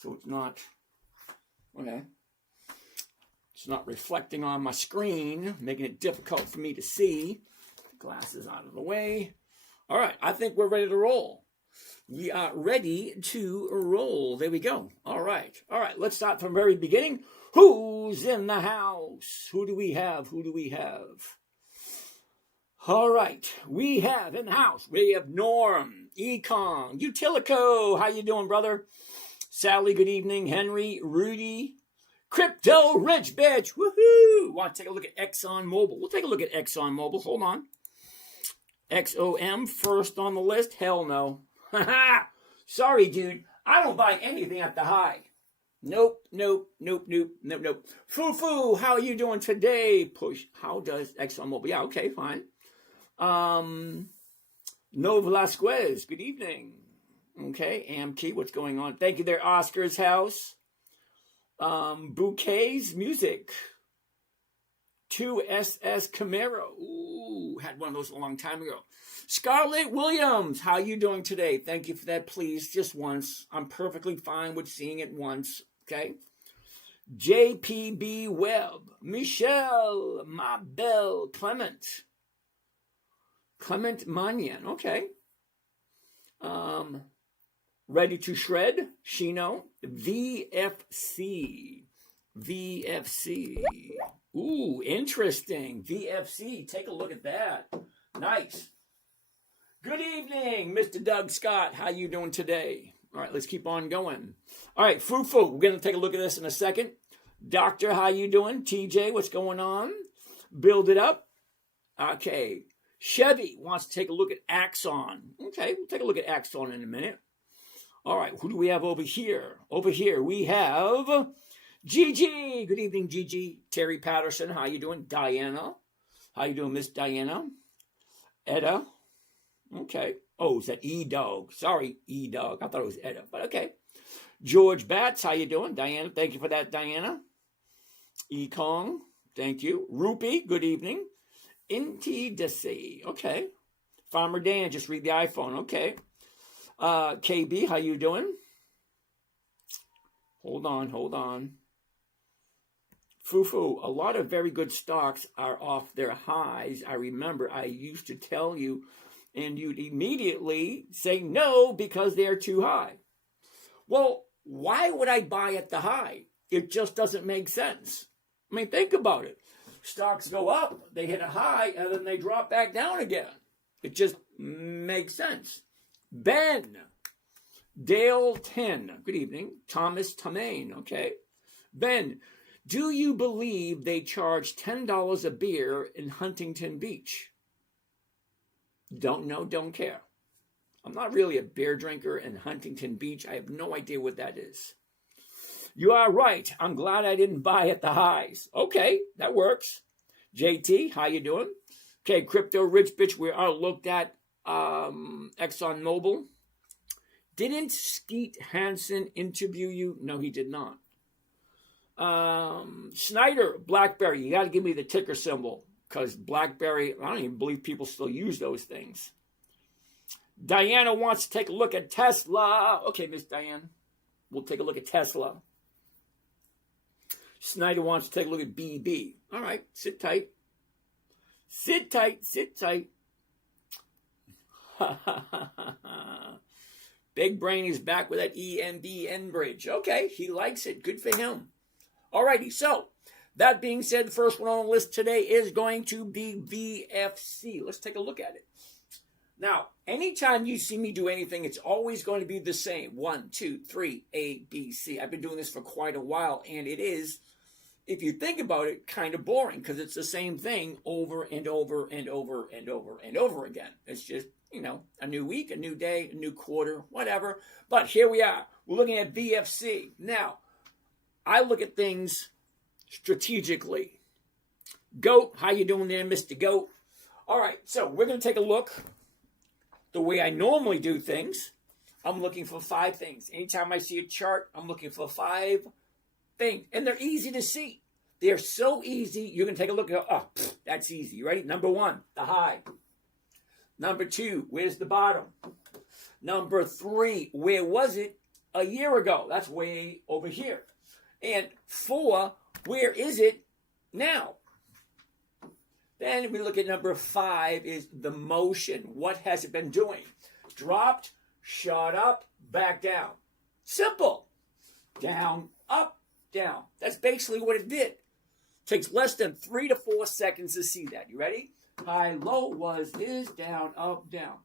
So it's not, okay. It's not reflecting on my screen, making it difficult for me to see. Glasses out of the way. All right, I think we're ready to roll. We are ready to roll. There we go. All right, let's start from the very beginning. Who's in the house? Who do we have? All right, we have in the house, we have Norm, Econ, Utilico. How you doing, brother? Sally, good evening. Henry, Rudy, Crypto Rich Bitch. Woohoo! Want to take a look at Exxon Mobil? We'll take a look at Exxon Mobil. Hold on. XOM first on the list? Hell no. Sorry, dude. I don't buy anything at the high. Nope. Foo, how are you doing today? Push. How does Exxon Mobil? Yeah, okay, fine. No Velasquez, good evening. Okay, Amkey, what's going on? Thank you there, Oscar's house. Bouquets Music. 2SS Camaro. Ooh, had one of those a long time ago. Scarlett Williams, how you doing today? Thank you for that, please. Just once. I'm perfectly fine with seeing it once. Okay. JPB Webb. Michelle Mabel Clement Mannion. Okay. Ready to Shred. Shino. VFC. Ooh, interesting. VFC. Take a look at that. Nice. Good evening, Mr. Doug Scott. How you doing today? All right, let's keep on going. All right, Fufu. We're going to take a look at this in a second. Doctor, how you doing? TJ, what's going on? Build it up. Okay. Chevy wants to take a look at Axon. Okay, we'll take a look at Axon in a minute. All right, who do we have over here? Over here we have Gigi. Good evening, Gigi. Terry Patterson, how you doing? Diana. How you doing, Miss Diana? Etta. Okay. Oh, is that E-Dog? Sorry, E-Dog. I thought it was Etta, but okay. George Batts, how you doing? Diana, thank you for that, Diana. E-Kong, thank you. Rupee, good evening. Inti Desi, okay. Farmer Dan, just read the iPhone, okay. KB, how you doing? Hold on. Fufu, a lot of very good stocks are off their highs. I remember I used to tell you, and you'd immediately say no because they're too high. Well, why would I buy at the high? It just doesn't make sense. I mean, think about it. Stocks go up, they hit a high, and then they drop back down again. It just makes sense. Ben, Dale 10, good evening. Thomas Tamain, okay. Ben, do you believe they charge $10 a beer in Huntington Beach? Don't know, don't care. I'm not really a beer drinker in Huntington Beach. I have no idea what that is. You are right. I'm glad I didn't buy at the highs. Okay, that works. JT, how you doing? Okay, Crypto Rich Bitch, we are looked at Exxon Mobil. Didn't Skeet Hansen interview you? No, he did not. Schneider, BlackBerry, you got to give me the ticker symbol because BlackBerry, I don't even believe people still use those things. Diana wants to take a look at Tesla. Okay, Miss Diane, we'll take a look at Tesla. Snyder wants to take a look at BB. All right, sit tight. Sit tight. Big Brain is back with that EMBN bridge. Okay, he likes it. Good for him. All righty, so that being said, the first one on the list today is going to be VFC. Let's take a look at it. Now, anytime you see me do anything, it's always going to be the same. 1, 2, 3, A, B, C. I've been doing this for quite a while, and it is, if you think about it, kind of boring because it's the same thing over and over and over and over and over again. It's just, a new week, a new day, a new quarter, whatever. But here we are. We're looking at VFC. Now, I look at things strategically. Goat, how you doing there, Mr. Goat? All right, so we're going to take a look. The way I normally do things, I'm looking for 5 things. Anytime I see a chart, I'm looking for 5 things. And they're easy to see. They're so easy, you can take a look and go, that's easy. You ready? Number 1, the high. Number 2, where's the bottom? Number 3, where was it? a year ago. That's way over here. And 4, where is it now? Then we look at number 5 is the motion. What has it been doing? Dropped, shot up, back down. Simple. Down, up, down. That's basically what it did. Takes less than 3 to 4 seconds to see that. You ready? High, low, was, is, down, up, down.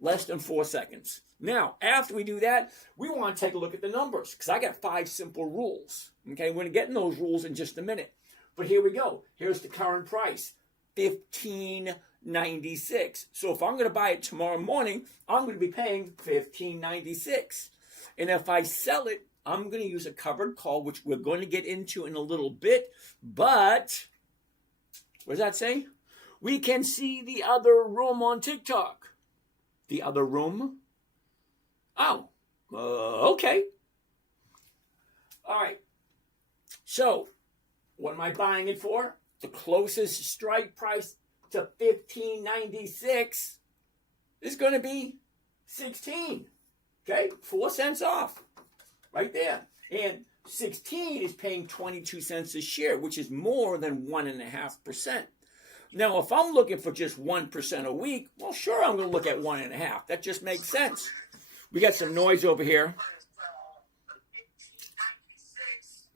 Less than 4 seconds. Now, after we do that, we want to take a look at the numbers because I got 5 simple rules. Okay, we're going to get in those rules in just a minute. But here we go. Here's the current price, $15.96. So if I'm going to buy it tomorrow morning, I'm going to be paying $15.96. And if I sell it, I'm going to use a covered call, which we're going to get into in a little bit. But, what does that say? We can see the other room on TikTok. The other room? Oh, okay. All right. So, what am I buying it for? The closest strike price to $15.96 is going to be $16. Okay, 4 cents off. Right there. And 16 is paying 22 cents a share, which is more than 1.5%. Now, if I'm looking for just 1% a week, well, sure, I'm going to look at 1.5. That just makes sense. We got some noise over here.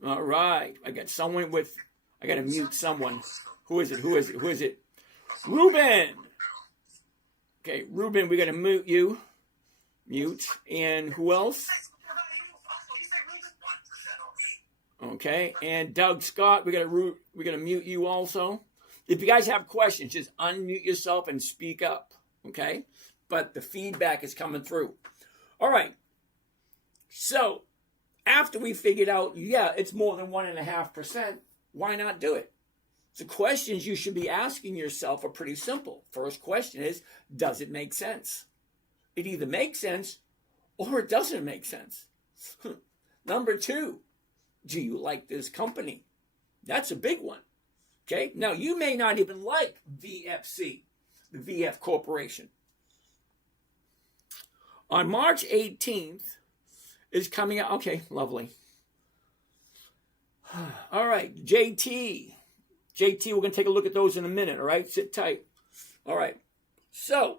All right. I got someone with, I got to mute someone. Who is it? Who is it? Who is it? Ruben. Okay, Ruben, we got to mute you. Mute. And who else? Okay, and Doug Scott, we got to mute you also. If you guys have questions, just unmute yourself and speak up, okay? But the feedback is coming through. All right. So, after we figured out, yeah, it's more than 1.5%, why not do it? The questions you should be asking yourself are pretty simple. First question is, does it make sense? It either makes sense or it doesn't make sense. Number 2, do you like this company? That's a big one. Okay, now you may not even like VFC, the VF Corporation. On March 18th is coming out. Okay, lovely. All right, JT, we're going to take a look at those in a minute, all right? Sit tight. All right, so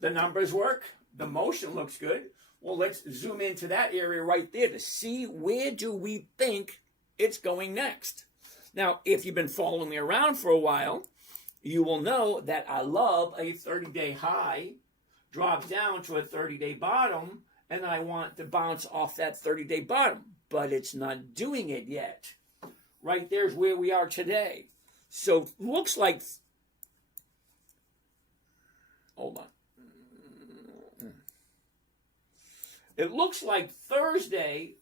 the numbers work. The motion looks good. Well, let's zoom into that area right there to see where do we think it's going next. Now, if you've been following me around for a while, you will know that I love a 30-day high, drop down to a 30-day bottom, and I want to bounce off that 30-day bottom, but it's not doing it yet. Right there's where we are today. So, looks like, hold on. It looks like Thursday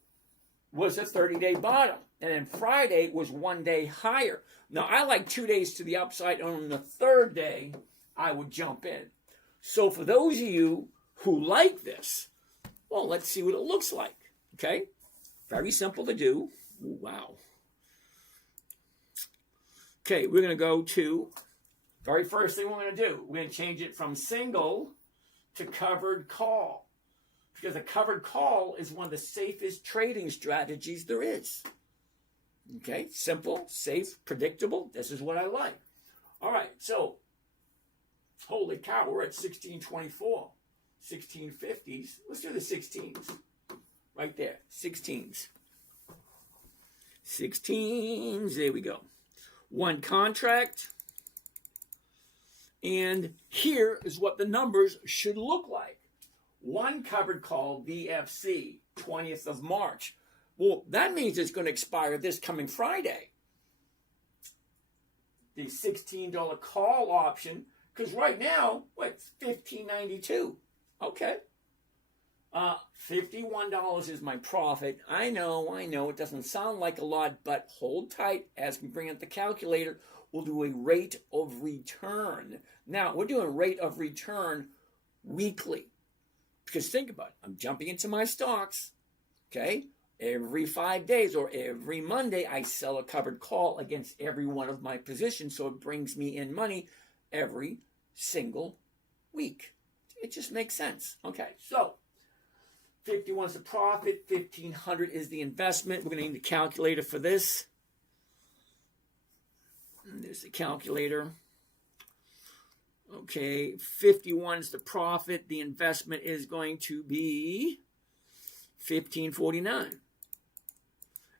was a 30-day bottom, and then Friday was 1 day higher. Now, I like 2 days to the upside, and on the third day, I would jump in. So for those of you who like this, well, let's see what it looks like, okay? Very simple to do. Ooh, wow. Okay, we're going to go to, very first thing we're going to do, we're going to change it from single to covered call. Because a covered call is one of the safest trading strategies there is. Okay, simple, safe, predictable. This is what I like. All right, so, holy cow, we're at 1624, 1650s. Let's do the 16s. Right there, 16s. 16s, there we go. One contract. And here is what the numbers should look like. One covered call, VFC, 20th of March. Well, that means it's going to expire this coming Friday. The $16 call option, because right now, it's $15.92. Okay. $51 is my profit. I know, it doesn't sound like a lot, but hold tight. As we bring up the calculator, we'll do a rate of return. Now, we're doing rate of return weekly. Because think about it, I'm jumping into my stocks, okay? Every 5 days or every Monday, I sell a covered call against every one of my positions, so it brings me in money every single week. It just makes sense. Okay, so 51 is the profit. 1,500 is the investment. We're going to need a calculator for this. And there's the calculator. Okay, 51 is the profit. The investment is going to be 1,549.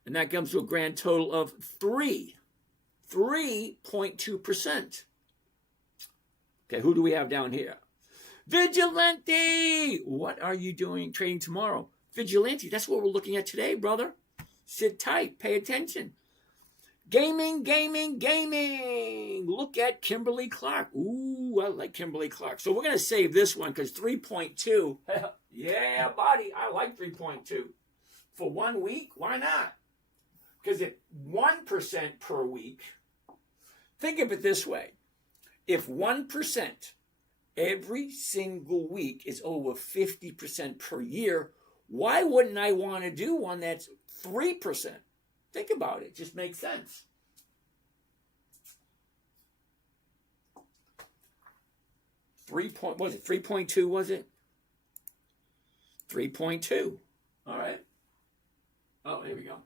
And that comes to a grand total of 3.2%. Okay, who do we have down here? Vigilante! What are you doing trading tomorrow? Vigilante, that's what we're looking at today, brother. Sit tight, pay attention. Gaming. Look at Kimberly Clark. Ooh, I like Kimberly Clark. So we're going to save this one because 3.2. Yeah, buddy, I like 3.2. For 1 week, why not? Because at 1% per week, think of it this way. If 1% every single week is over 50% per year, why wouldn't I want to do one that's 3%? Think about it. It just makes sense. Was it 3.2, was it? 3.2. All right. Oh, here we go.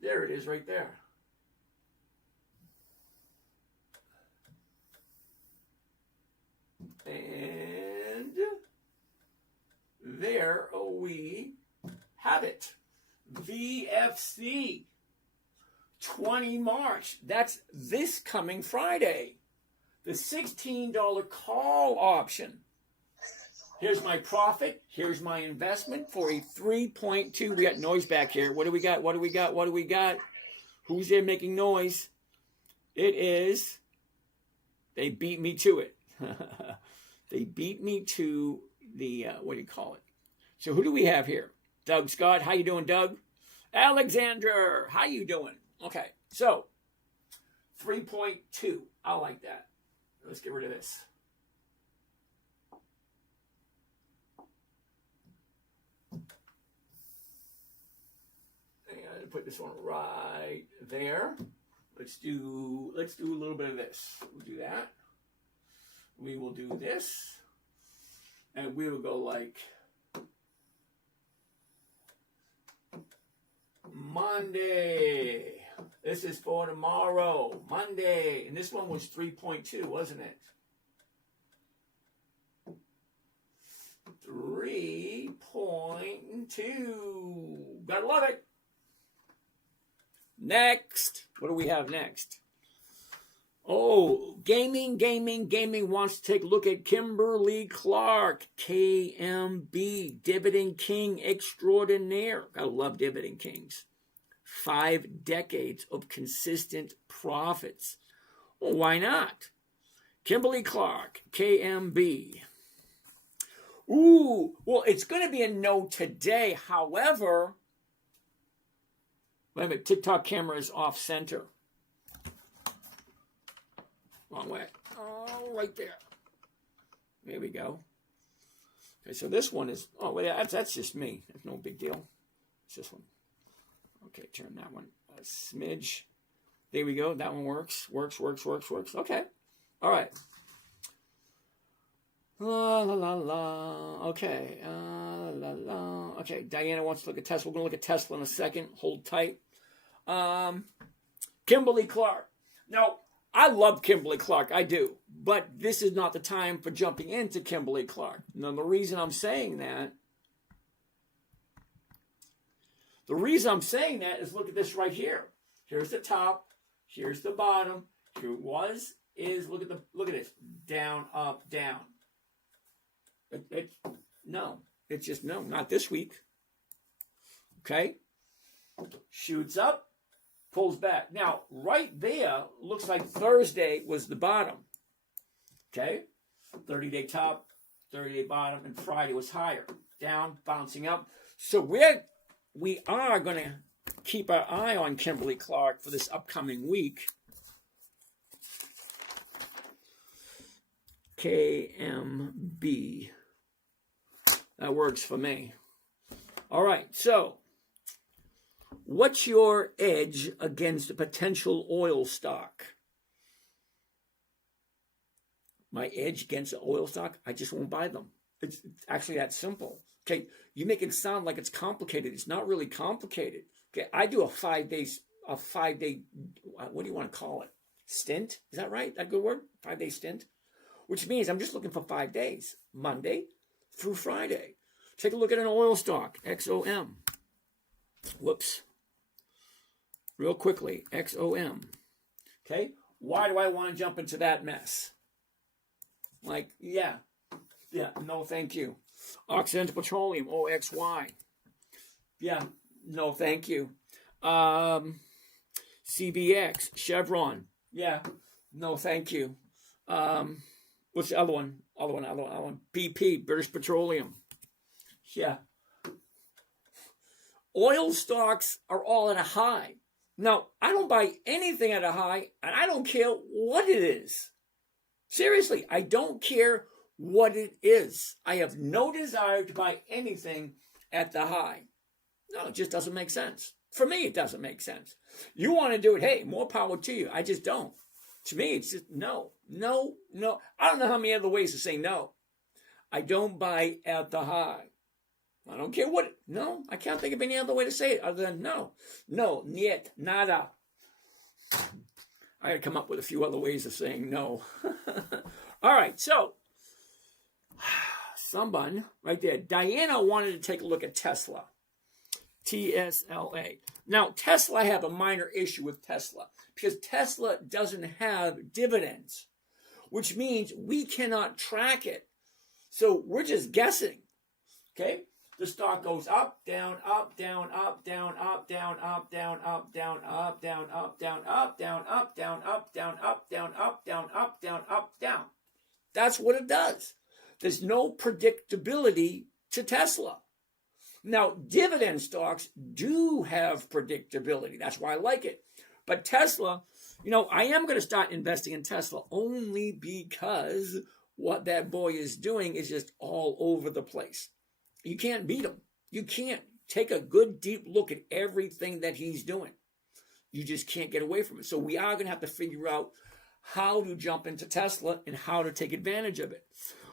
There it is right there. And there we have it. VFC 20 March. That's this coming Friday. The $16 call option. Here's my profit. Here's my investment for a 3.2. We got noise back here. What do we got? What do we got? What do we got? Who's there making noise? It is. They beat me to it. They beat me to the, what do you call it? So who do we have here? Doug Scott. How you doing, Doug? Alexander. How you doing? Okay. So 3.2. I like that. Let's get rid of this. And put this one right there. Let's do a little bit of this. We'll do that. We will do this. And we will go like Monday. This is for tomorrow. Monday. And this one was 3.2, wasn't it? 3.2. Gotta love it. Next. What do we have next? Oh, gaming wants to take a look at Kimberly Clark, KMB, Dividend King Extraordinaire. I love Dividend Kings. 5 decades of consistent profits. Well, why not? Kimberly Clark, KMB. Ooh, well, it's going to be a no today. However, wait a minute, TikTok camera is off center. Wrong way. Oh, right there. There we go. Okay, so this one is, oh, well, that's just me. That's no big deal. It's this one. Okay, turn that one a smidge. There we go. That one works. Works. Okay. All right. La, la, la, la. Okay. La, la. Okay, Diana wants to look at Tesla. We're going to look at Tesla in a second. Hold tight. Kimberly Clark. Now, I love Kimberly Clark. I do. But this is not the time for jumping into Kimberly Clark. Now, the reason I'm saying that is look at this right here. Here's the top. Here's the bottom. Here it was, is, look at this. Down, up, down. No. It's just no, not this week. Okay? Shoots up, pulls back. Now, right there, looks like Thursday was the bottom. Okay? 30-day top, 30-day bottom, and Friday was higher. Down, bouncing up. So we are going to keep our eye on Kimberly Clark for this upcoming week. KMB. That works for me. All right, so what's your edge against a potential oil stock? My edge against an oil stock? I just won't buy them. It's actually that simple. Okay, you make it sound like it's complicated. It's not really complicated. Okay, I do a 5 days, a 5 day, what do you want to call it? Stint? Is that right? That good word? 5 day stint? Which means I'm just looking for 5 days, Monday through Friday. Take a look at an oil stock, XOM. Whoops. Real quickly, XOM. Okay, why do I want to jump into that mess? Like, yeah, no thank you. Occidental Petroleum, OXY. Yeah, no thank you. CBX, Chevron. Yeah, no thank you. What's the other one? Other one. BP, British Petroleum. Yeah. Oil stocks are all at a high. Now, I don't buy anything at a high, and I don't care what it is. Seriously, I don't care what it is. I have no desire to buy anything at the high. No, it just doesn't make sense. For me, it doesn't make sense. You want to do it, hey, more power to you. I just don't. To me, it's just no. I don't know how many other ways to say no. I don't buy at the high. I don't care what. No, I can't think of any other way to say it other than no. No, niet, nada. I got to come up with a few other ways of saying no. All right, so someone right there, Diana wanted to take a look at Tesla. TSLA. Now, Tesla, I have a minor issue with Tesla because Tesla doesn't have dividends, which means we cannot track it. So we're just guessing. Okay? The stock goes up, down, up, down, up, down, up, down, up, down, up, down, up, down, up, down, up, down, up, down, up, down, up, down, up, down, up, down, up, down. That's what it does. There's no predictability to Tesla. Now, dividend stocks do have predictability. That's why I like it. But Tesla, I am going to start investing in Tesla only because what that boy is doing is just all over the place. You can't beat him. You can't take a good deep look at everything that he's doing. You just can't get away from it. So we are going to have to figure out how to jump into Tesla and how to take advantage of it.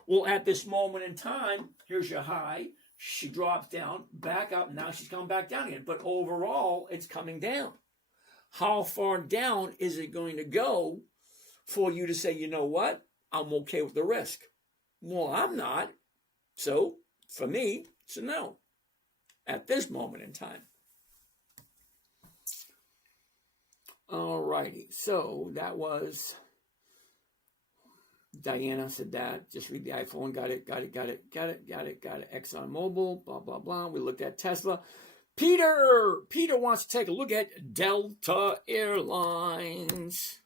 Well, at this moment in time, here's your high. She drops down, back up. Now she's coming back down again. But overall, it's coming down. How far down is it going to go for you to say, you know what? I'm okay with the risk. Well, I'm not. So for me, it's a no at this moment in time. All righty. So that was Diana said that. Just read the iPhone. Got it. Exxon Mobil, blah, blah, blah. We looked at Tesla. Peter wants to take a look at Delta Airlines.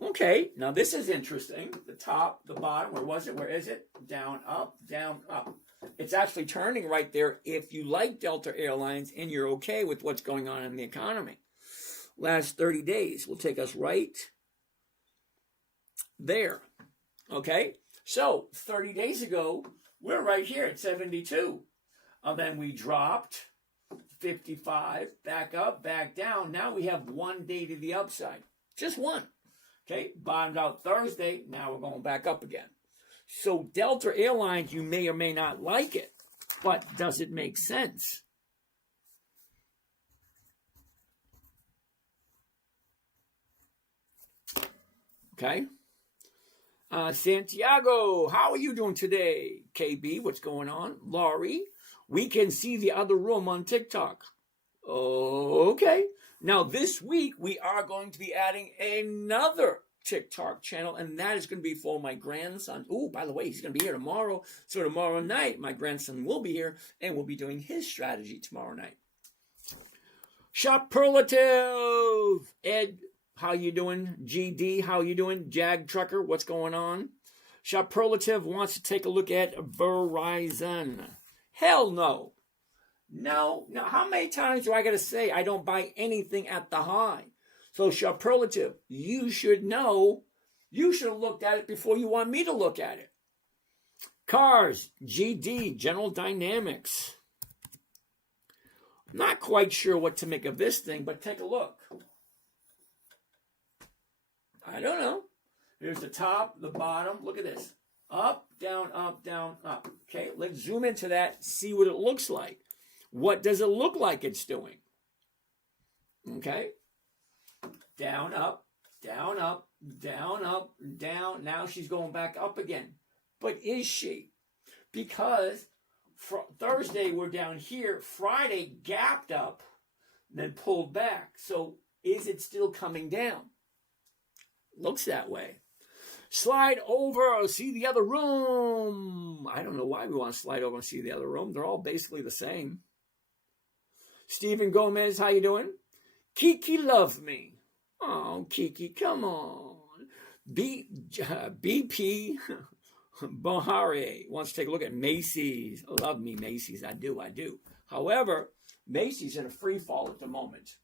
Okay, now this is interesting. The top, the bottom, where was it? Where is it? Down, up, down, up. It's actually turning right there if you like Delta Airlines and you're okay with what's going on in the economy. Last 30 days will take us right there. Okay, so 30 days ago, we're right here at 72. And then we dropped 55, back up, back down. Now we have 1 day to the upside. Just one. Okay, bottomed out Thursday. Now we're going back up again. So Delta Airlines, you may or may not like it, but does it make sense? Okay. Santiago, how are you doing today? KB, what's going on? Laurie, we can see the other room on TikTok. Okay. Now, this week, we are going to be adding another TikTok channel, and that is going to be for my grandson. Oh, by the way, he's going to be here tomorrow. So tomorrow night, my grandson will be here, and we'll be doing his strategy tomorrow night. Shopperlative. Ed, how you doing? GD, how you doing? Jag Trucker, what's going on? Shopperlative wants to take a look at Verizon. Hell no. No, how many times do I got to say I don't buy anything at the high? So, Shopperlative, you should know. You should have looked at it before you want me to look at it. Cars, GD, General Dynamics. Not quite sure what to make of this thing, but take a look. I don't know. Here's the top, the bottom. Look at this. Up, down, up, down, up. Okay, let's zoom into that, see what it looks like. What does it look like it's doing? Okay. Down, up, down, up, down, up, down. Now she's going back up again. But is she? Because Thursday we're down here. Friday gapped up, then pulled back. So is it still coming down? Looks that way. Slide over, see the other room. I don't know why we want to slide over and see the other room. They're all basically the same. Stephen Gomez, how you doing? Kiki love me. Oh, Kiki, come on. BP Bahari wants to take a look at Macy's. Love me, Macy's. I do. However, Macy's in a free fall at the moment.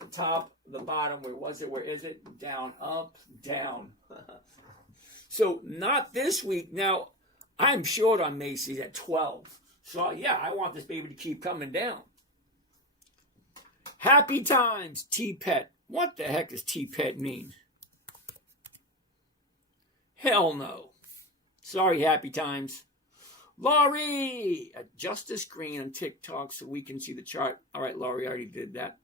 The top, the bottom, where was it? Where is it? Down, up, down. So not this week. Now, I'm short on Macy's at 12. So, yeah, I want this baby to keep coming down. Happy times, T-Pet. What the heck does T-Pet mean? Hell no. Sorry, happy times. Laurie, adjust the screen on TikTok so we can see the chart. All right, Laurie, I already did that.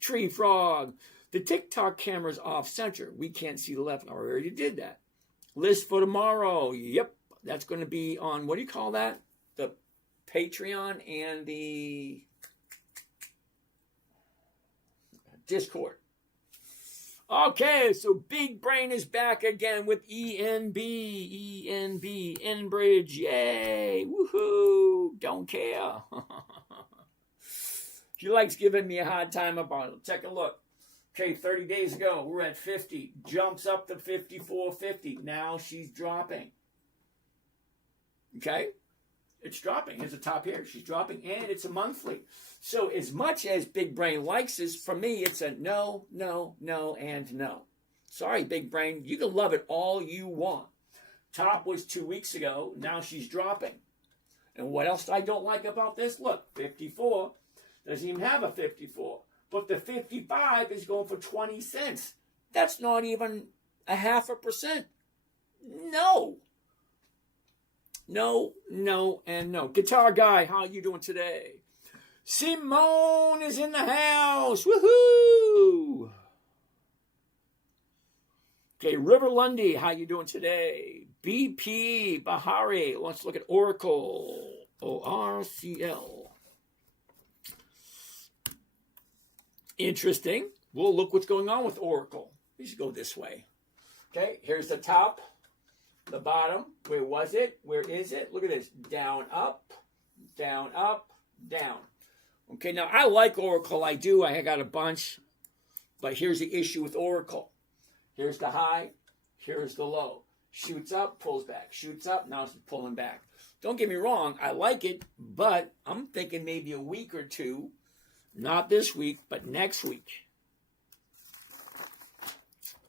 Tree Frog, the TikTok camera's off center. We can't see the left. I already did that. List for tomorrow. Yep, that's going to be on, what do you call that? The Patreon and the Discord. Okay, so Big Brain is back again with ENB, Enbridge, yay, woohoo, don't care. She likes giving me a hard time about it. Take a look. Okay, 30 days ago, we're at 50. Jumps up to 54.50. Now she's dropping. Okay? It's dropping. Here's the top here. She's dropping, and it's a monthly. So as much as Big Brain likes this, for me, it's a no, no, no, and no. Sorry, Big Brain. You can love it all you want. Top was 2 weeks ago. Now she's dropping. And what else I don't like about this? Look, 54. Doesn't even have a 54. But the 55 is going for 20 cents. That's not even 0.5%. No. No, no, and no. Guitar Guy, how are you doing today? Simone is in the house. Woohoo! Okay, River Lundy, how you doing today? BP Bahari, let's look at Oracle. ORCL. Interesting. We'll look what's going on with Oracle. We should go this way. Okay, here's the top, the bottom. Where was it? Where is it? Look at this. Down, up, down, up, down. Okay, now I like Oracle. I do. I got a bunch. But here's the issue with Oracle. Here's the high. Here's the low. Shoots up, pulls back. Shoots up, now it's pulling back. Don't get me wrong. I like it, but I'm thinking maybe a week or two. Not this week, but next week.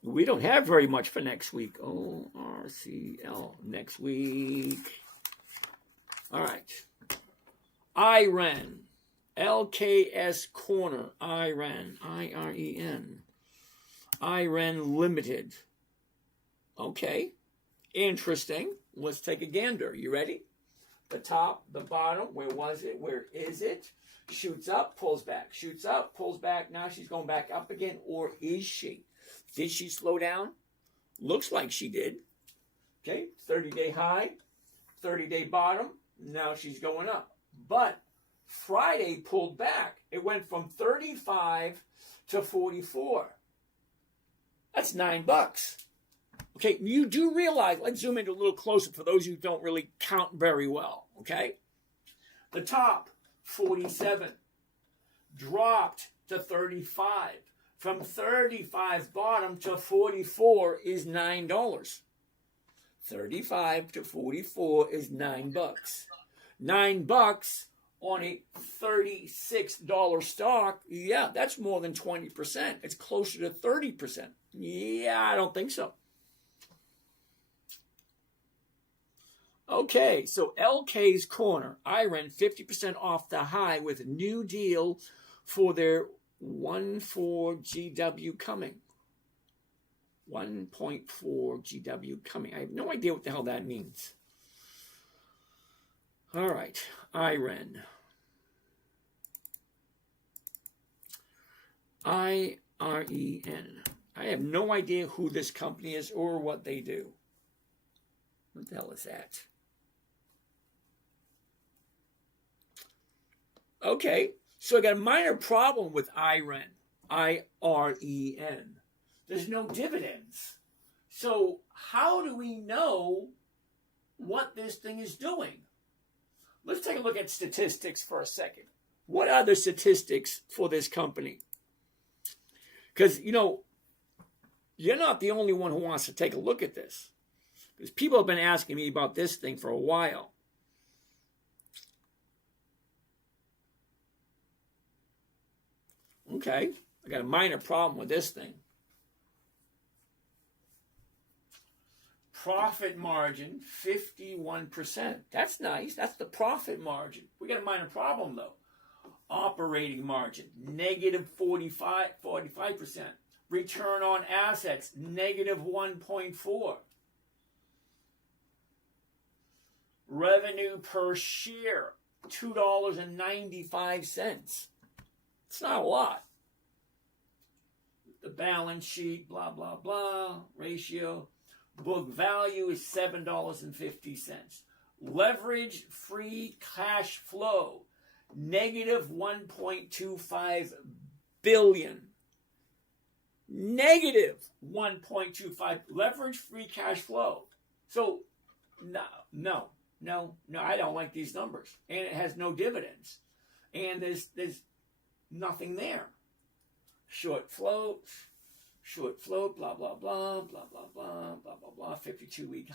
We don't have very much for next week. ORCL, next week. All right. IREN, LKS Corner, IREN, IREN. IREN Limited. Okay. Interesting. Let's take a gander. You ready? The top, the bottom. Where was it? Where is it? Shoots up, pulls back. Shoots up, pulls back. Now she's going back up again. Or is she? Did she slow down? Looks like she did. Okay. 30-day high. 30-day bottom. Now she's going up. But Friday pulled back. It went from 35 to 44. That's $9. Okay, you do realize, let's zoom in a little closer for those who don't really count very well, okay? The top, 47, dropped to 35. From 35 bottom to 44 is $9. 35 to 44 is $9. $9 on a $36 stock, yeah, that's more than 20%. It's closer to 30%. Yeah, I don't think so. Okay, so LK's Corner, IREN 50% off the high with a new deal for their 1.4 GW coming. 1.4 GW coming. I have no idea what the hell that means. All right, IREN. IREN. I have no idea who this company is or what they do. What the hell is that? Okay, so I got a minor problem with IREN. IREN. There's no dividends. So how do we know what this thing is doing? Let's take a look at statistics for a second. What are the statistics for this company? Because, you know, you're not the only one who wants to take a look at this. Because people have been asking me about this thing for a while. Okay, I got a minor problem with this thing. Profit margin, 51%. That's nice. That's the profit margin. We got a minor problem, though. Operating margin, negative 45%. Return on assets, negative 1.4. Revenue per share, $2.95. It's not a lot. The balance sheet, blah, blah, blah, ratio. Book value is $7.50. Leverage free cash flow, negative 1.25 billion. Negative 1.25 leverage free cash flow. So no, I don't like these numbers. And it has no dividends. And there's nothing there. Short float, blah, blah, blah, blah, blah, blah, blah, blah, blah, 52-week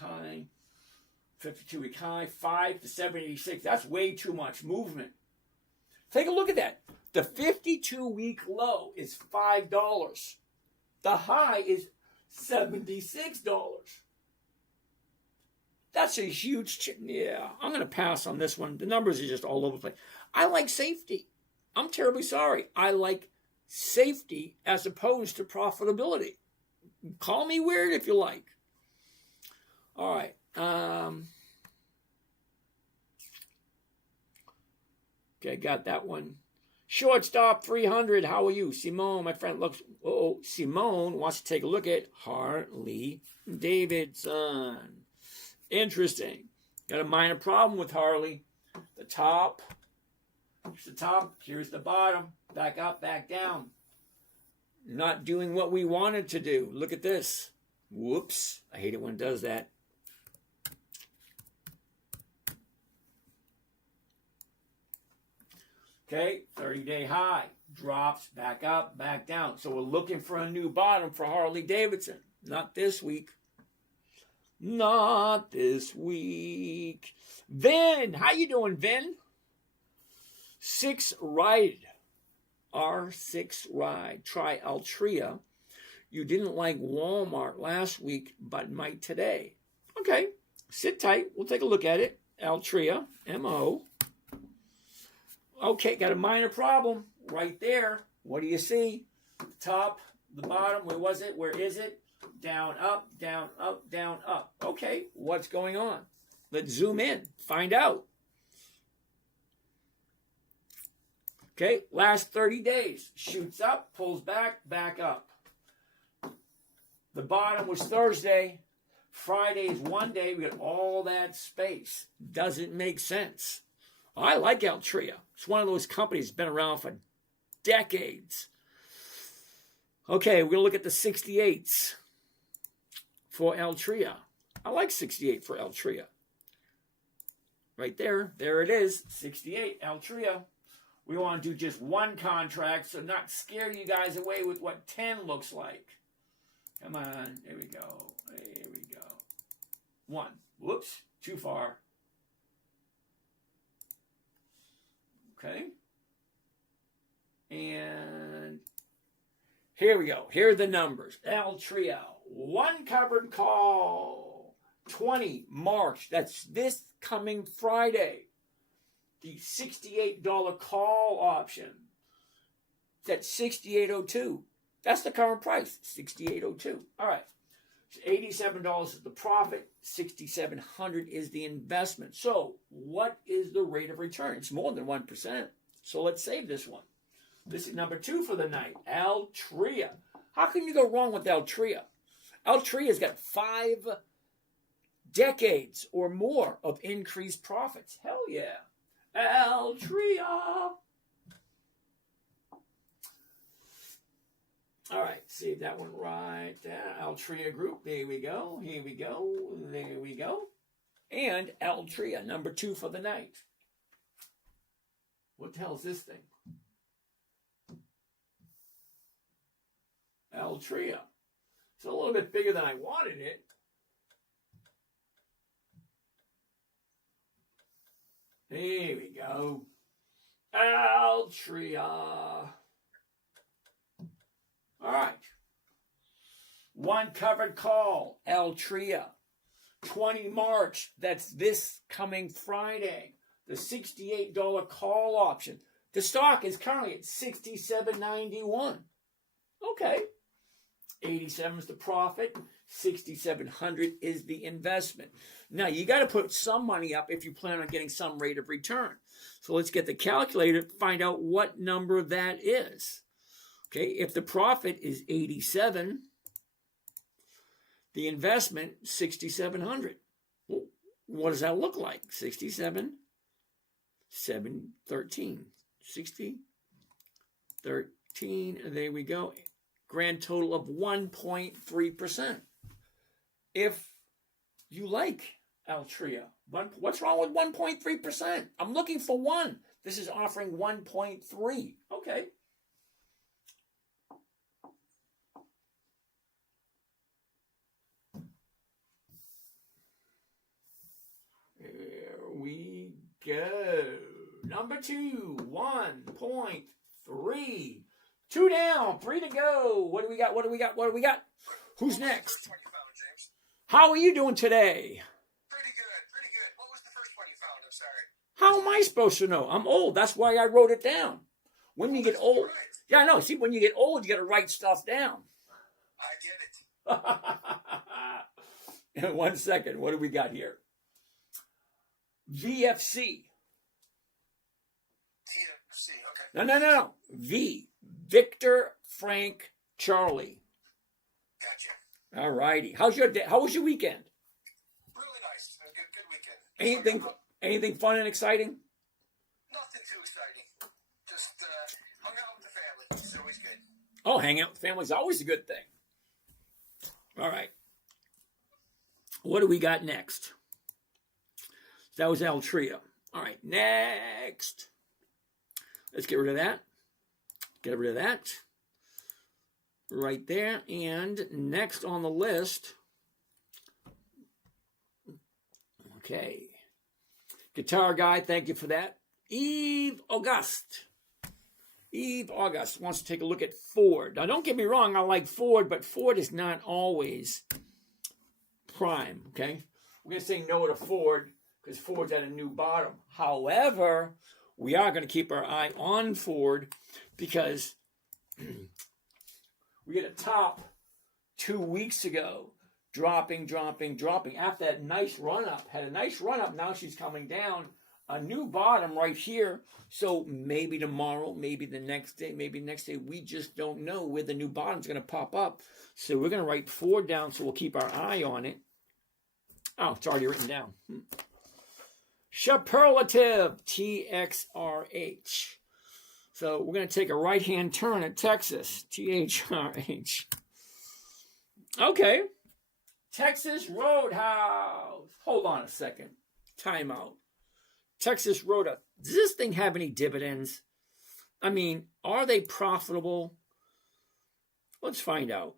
high, 5 to 786. That's way too much movement. Take a look at that. The 52-week low is $5. The high is $76. That's a huge, yeah, I'm going to pass on this one. The numbers are just all over the place. I like safety. I'm terribly sorry. I like safety as opposed to profitability. Call me weird if you like. All right. Okay, got that one. Shortstop 300. How are you? Simone, my friend, looks. Oh, Simone wants to take a look at Harley Davidson. Interesting. Got a minor problem with Harley. The top. Here's the top. Here's the bottom. Back up, back down. Not doing what we wanted to do. Look at this. Whoops. I hate it when it does that. Okay, 30-day high. Drops back up, back down. So we're looking for a new bottom for Harley Davidson. Not this week. Not this week. Vin, how you doing, Vin? 6 ride. R6 ride. Try Altria. You didn't like Walmart last week, but might today. Okay, sit tight. We'll take a look at it. Altria, M-O. Okay, got a minor problem right there. What do you see? The top, the bottom, where was it? Where is it? Down, up, down, up, down, up. Okay, what's going on? Let's zoom in, find out. Okay, last 30 days. Shoots up, pulls back, back up. The bottom was Thursday. Friday is one day. We got all that space. Doesn't make sense. I like Altria. It's one of those companies that's been around for decades. Okay, we're going to look at the 68s for Altria. I like 68 for Altria. Right there. There it is. 68, Altria. We want to do just one contract, so not scare you guys away with what 10 looks like. Come on. There we go. There we go. 1. Whoops. Too far. Okay. And here we go. Here are the numbers. Altria. 1 covered call. 20 March. That's this coming Friday. The $68 call option. That's $68.02. That's the current price. $68.02. All right. $87 is the profit, $6,700 is the investment. So what is the rate of return? It's more than 1%. So let's save this one. This is number 2 for the night, Altria. How can you go wrong with Altria? Altria's got 5 decades or more of increased profits. Hell yeah. Altria. All right, save that one right there. Altria Group. There we go. Here we go. There we go. And Altria, number 2 for the night. What the hell is this thing? Altria. It's a little bit bigger than I wanted it. Here we go. Altria. All right. One covered call, Altria. 20 March, that's this coming Friday. The $68 call option. The stock is currently at $67.91. Okay. 87 is the profit. 6,700 is the investment. Now, you got to put some money up if you plan on getting some rate of return. So let's get the calculator, find out what number that is. Okay, if the profit is 87, the investment 6,700. Well, what does that look like? 67, 713, 60, 13. There we go. Grand total of 1.3%. If you like Altria, what's wrong with 1.3%? I'm looking for 1. This is offering 1.3. Okay. Here we go. Number 2, 1.3. 2 down, 3 to go. What do we got? What do we got? What do we got? Who's next? How are you doing today? Pretty good, pretty good. What was the first one you found? I'm sorry. How am I supposed to know? I'm old. That's why I wrote it down. When you get old. Right. Yeah, I know. See, when you get old, you got to write stuff down. I get it. In 1 second, what do we got here? VFC. TFC, okay. No. V. Victor Frank Charlie. Gotcha. All righty. How's your day? How was your weekend? Really nice. A good weekend. Anything fun and exciting? Nothing too exciting. Just hung out with the family. It's always good. Oh, hanging out with family is always a good thing. All right. What do we got next? That was Altria. All right, next. Let's get rid of that. Get rid of that. Right there. And next on the list. Okay. Guitar guy, thank you for that. Eve August. Eve August wants to take a look at Ford. Now, don't get me wrong, I like Ford, but Ford is not always prime, okay? We're going to say no to Ford because Ford's at a new bottom. However, we are going to keep our eye on Ford because we hit a top 2 weeks ago, dropping. After that nice run-up, had a nice run-up, now she's coming down. A new bottom right here. So maybe tomorrow, maybe the next day, we just don't know where the new bottom's going to pop up. So we're going to write Ford down so we'll keep our eye on it. Oh, it's already written down. Superlative, TXRH. So we're going to take a right-hand turn at Texas, THRH. Okay. Texas Roadhouse. Hold on a second. Time out. Texas Roadhouse. Does this thing have any dividends? I mean, are they profitable? Let's find out.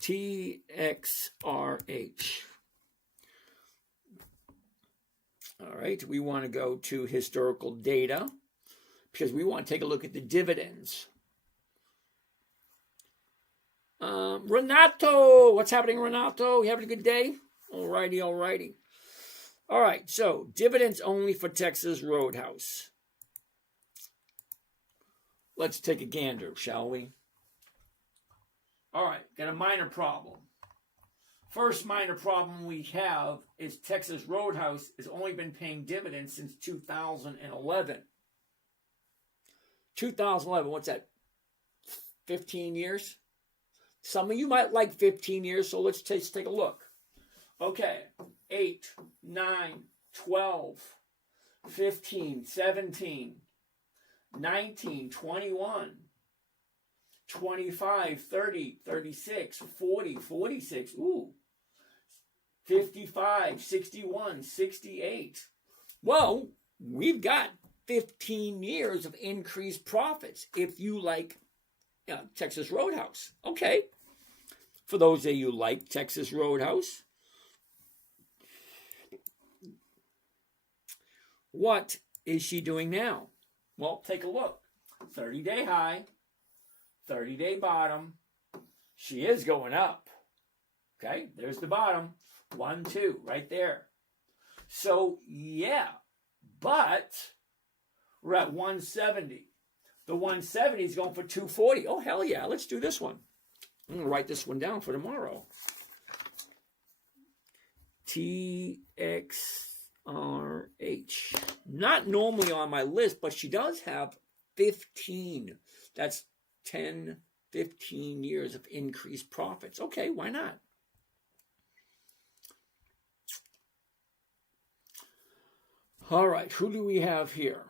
TXRH. All right, we want to go to historical data because we want to take a look at the dividends. Renato, what's happening, Renato? You having a good day? All righty. All right, so dividends only for Texas Roadhouse. Let's take a gander, shall we? All right, got a minor problem. First minor problem we have is Texas Roadhouse has only been paying dividends since 2011. 2011, what's that? 15 years? Some of you might like 15 years, so let's take a look. Okay, 8, 9, 12, 15, 17, 19, 21, 25, 30, 36, 40, 46, 55, 61, 68. Well, we've got 15 years of increased profits if you like Texas Roadhouse. Okay. For those of you who like Texas Roadhouse, what is she doing now? Well, take a look. 30-day high, 30-day bottom. She is going up. Okay, there's the bottom. 1, 2, right there. So, yeah, but we're at 170. The 170 is going for 240. Oh, hell yeah, let's do this one. I'm going to write this one down for tomorrow. TXRH. Not normally on my list, but she does have 15. That's 10, 15 years of increased profits. Okay, why not? All right, who do we have here?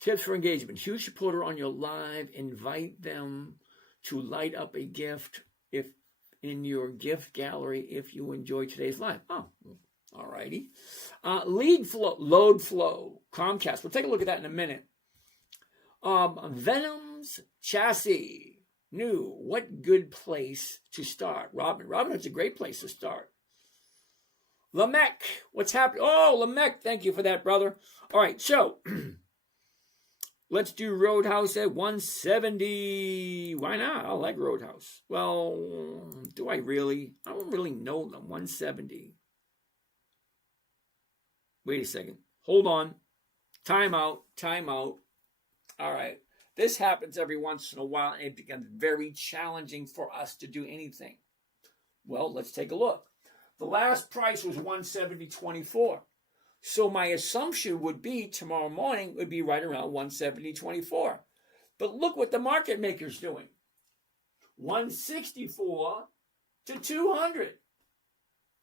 Tips for engagement. Huge supporter on your live. Invite them to light up a gift if in your gift gallery if you enjoy today's live. Oh, all righty. Lead flow, load flow, Comcast. We'll take a look at that in a minute. Venom's chassis. New. What good place to start? Robinhood's a great place to start. Lamech, what's happening? Oh, Lamech, thank you for that, brother. All right, so let's do Roadhouse at 170. Why not? I like Roadhouse. Well, do I really? I don't really know them. 170. Wait a second. Hold on. Time out. All right. This happens every once in a while, and it becomes very challenging for us to do anything. Well, let's take a look. The last price was 170.24. So my assumption would be tomorrow morning would be right around 170.24. But look what the market maker's doing. 164 to 200.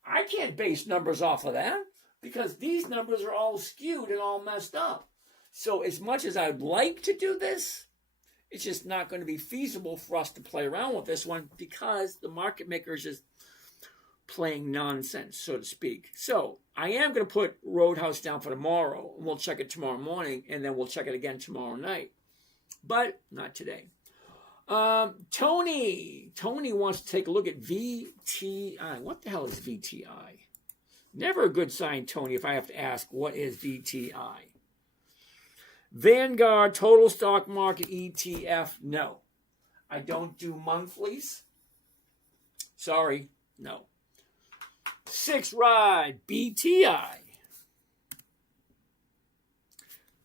I can't base numbers off of that because these numbers are all skewed and all messed up. So as much as I'd like to do this, it's just not going to be feasible for us to play around with this one because the market maker is just playing nonsense, so to speak. So I am going to put Roadhouse down for tomorrow, and we'll check it tomorrow morning, and then we'll check it again tomorrow night. But not today. Tony wants to take a look at VTI. What the hell is VTI? Never a good sign, Tony, if I have to ask, what is VTI? Vanguard Total Stock Market ETF. No. I don't do monthlies. Sorry. No. 6 Ride BTI.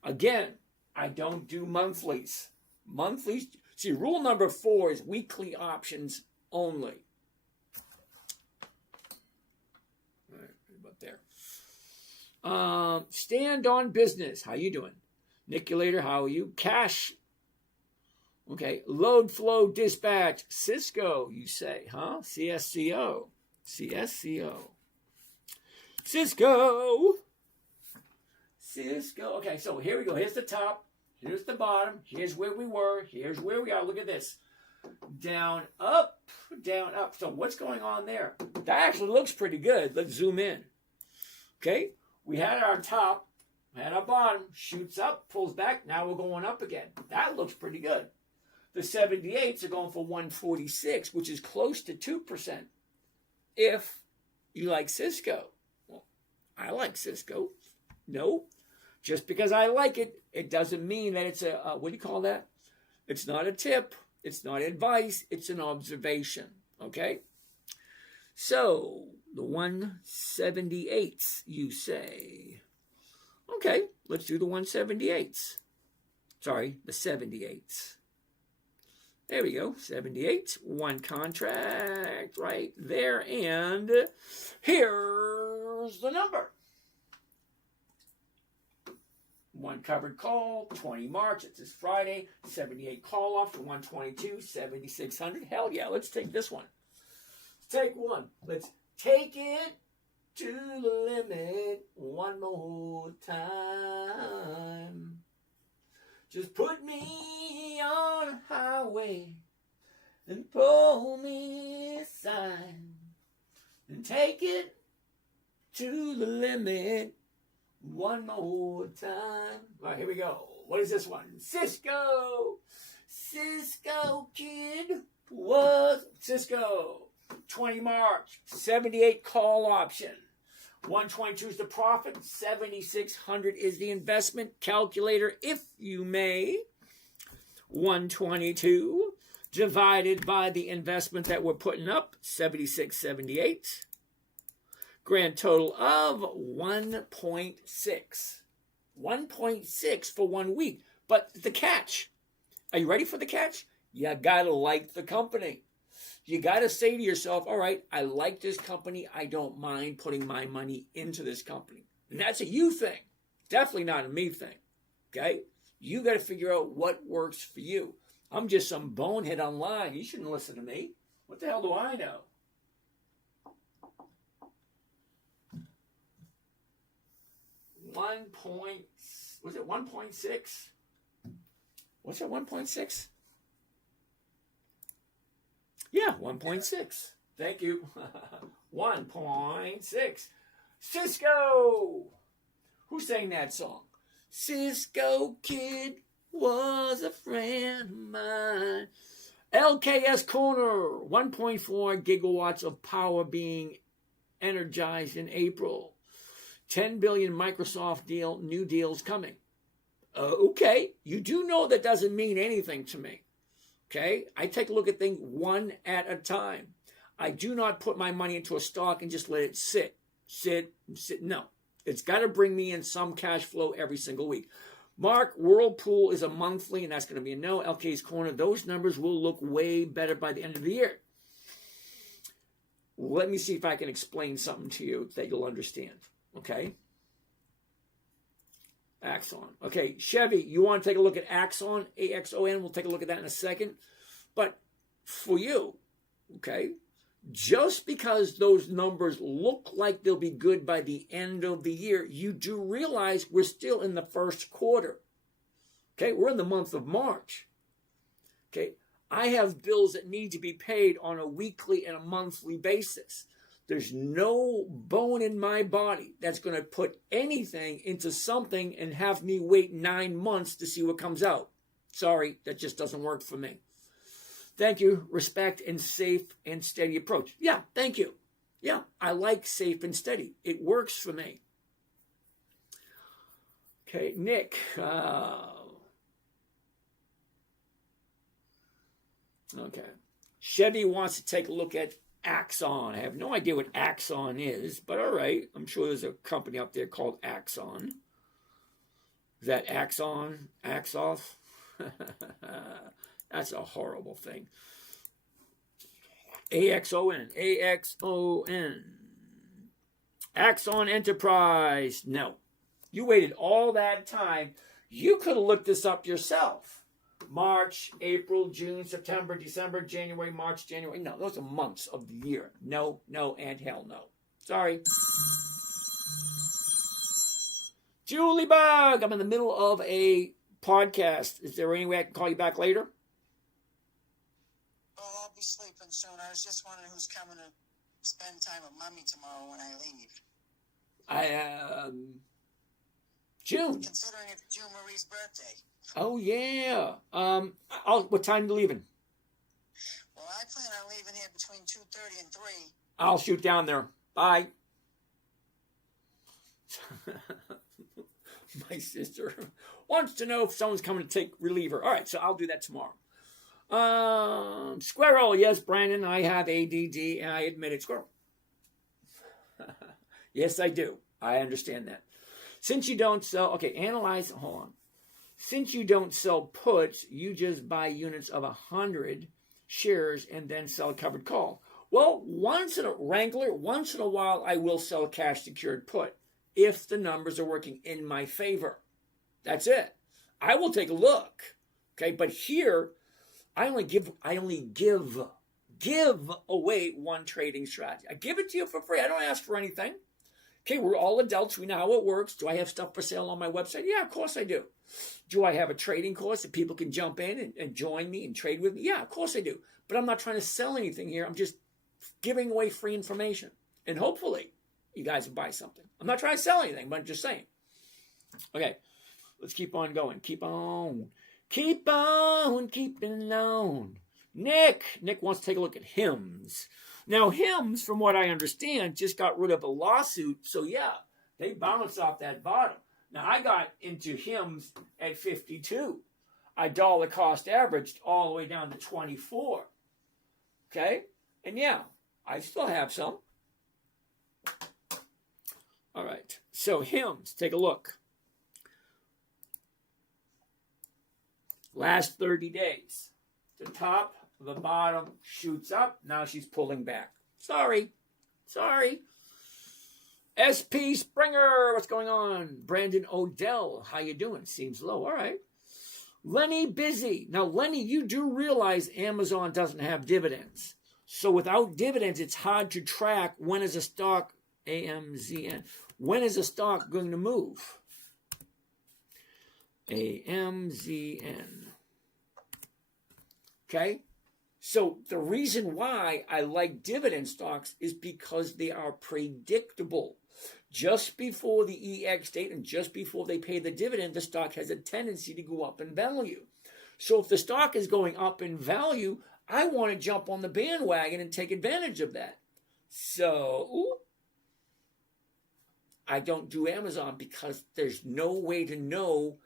Again, I don't do monthlies. Monthlies. See, rule number 4 is weekly options only. All right, about there. Stand on business. How you doing? Niculator, how are you? Cash. Okay. Load flow dispatch. Cisco, you say, huh? CSCO. Cisco. Okay, so here we go. Here's the top. Here's the bottom. Here's where we were. Here's where we are. Look at this. Down, up, down, up. So what's going on there? That actually looks pretty good. Let's zoom in. Okay, we had our top, had our bottom, shoots up, pulls back. Now we're going up again. That looks pretty good. The 78s are going for 146, which is close to 2%. If you like Cisco. Well, I like Cisco. No. Just because I like it, it doesn't mean that it's a, what do you call that? It's not a tip. It's not advice. It's an observation. Okay? So, the 178s, you say. Okay, let's do the 178s. Sorry, the 78s. There we go, 78. One contract right there. And here's the number. One covered call, 20 March. It's this Friday. 78 call off to 122, 7,600. Hell yeah, let's take this one. Let's take one. Let's take it to the limit one more time. Just put me on a highway and pull me aside and take it to the limit one more time. All right, here we go. What is this one? Cisco Kid was Cisco. 20 March, 78 call option. 122 is the profit, 7,600 is the investment. Calculator, if you may. 122 divided by the investment that we're putting up, 76.78. Grand total of 1.6. 1.6 for 1 week. But the catch, are you ready for the catch? You gotta like the company. You got to say to yourself, all right, I like this company. I don't mind putting my money into this company. And that's a you thing. Definitely not a me thing. Okay? You got to figure out what works for you. I'm just some bonehead online. You shouldn't listen to me. What the hell do I know? Was it 1.6? What's it, 1.6? Yeah, 1.6. Thank you. 1.6. Cisco. Who sang that song? Cisco Kid was a friend of mine. LKS Corner. 1.4 gigawatts of power being energized in April. 10 billion Microsoft deal, new deals coming. Okay, you do know that doesn't mean anything to me. Okay, I take a look at things one at a time. I do not put my money into a stock and just let it sit. No, it's got to bring me in some cash flow every single week. Mark, Whirlpool is a monthly, and that's going to be a no. LK's Corner, those numbers will look way better by the end of the year. Let me see if I can explain something to you that you'll understand. Okay. Axon. Okay, Chevy, you want to take a look at Axon, A-X-O-N. We'll take a look at that in a second. But for you, okay, just because those numbers look like they'll be good by the end of the year, you do realize we're still in the first quarter. Okay, we're in the month of March. Okay, I have bills that need to be paid on a weekly and a monthly basis. There's no bone in my body that's going to put anything into something and have me wait 9 months to see what comes out. Sorry, that just doesn't work for me. Thank you. Respect and safe and steady approach. Yeah, thank you. Yeah, I like safe and steady. It works for me. Okay, Nick. Okay. Chevy wants to take a look at Axon. I have no idea what Axon is, but all right. I'm sure there's a company up there called Axon. Is that Axon? Axoff? That's a horrible thing. A-X-O-N. A-X-O-N. Axon Enterprise. No. You waited all that time. You could have looked this up yourself. March, April, June, September, December, January, March, January. No, those are months of the year. No, no, and hell no. Sorry. Julie Bug, I'm in the middle of a podcast. Is there any way I can call you back later? Oh, I'll be sleeping soon. I was just wondering who's coming to spend time with Mommy tomorrow when I leave. June. Considering it's June Marie's birthday. Oh, yeah. What time are you leaving? Well, I plan on leaving here between 2:30 and 3. I'll shoot down there. Bye. My sister wants to know if someone's coming to take reliever. All right, so I'll do that tomorrow. Squirrel. Yes, Brandon, I have ADD, and I admit it. Squirrel. Yes, I do. I understand that. Since you don't sell, okay, analyze, hold on. since you don't sell puts, you just buy units of 100 shares and then sell a covered call. Well, once in a while, I will sell a cash secured put if the numbers are working in my favor. That's it. I will take a look. Okay, but here I only give away one trading strategy. I give it to you for free. I don't ask for anything. Okay, we're all adults. We know how it works. Do I have stuff for sale on my website? Yeah, of course I do. Do I have a trading course that people can jump in and join me and trade with me? Yeah, of course I do. But I'm not trying to sell anything here. I'm just giving away free information. And hopefully you guys will buy something. I'm not trying to sell anything, but I'm just saying. Okay, let's keep on going. Keep on keeping on. Nick wants to take a look at hymns. Now, hymns, from what I understand, just got rid of a lawsuit. So, yeah, they bounced off that bottom. Now, I got into hymns at 52. I dollar cost averaged all the way down to 24. Okay? And, yeah, I still have some. All right. So, hymns, take a look. Last 30 days. The top, the bottom shoots up. Now she's pulling back. Sorry. SP Springer, what's going on? Brandon Odell, how you doing? Seems low. All right. Lenny Busy. Now, Lenny, you do realize Amazon doesn't have dividends. So without dividends, it's hard to track when is a stock, AMZN, when is a stock going to move? AMZN. Okay? So the reason why I like dividend stocks is because they are predictable. Just before the EX date and just before they pay the dividend, the stock has a tendency to go up in value. So if the stock is going up in value, I want to jump on the bandwagon and take advantage of that. So I don't do Amazon because there's no way to know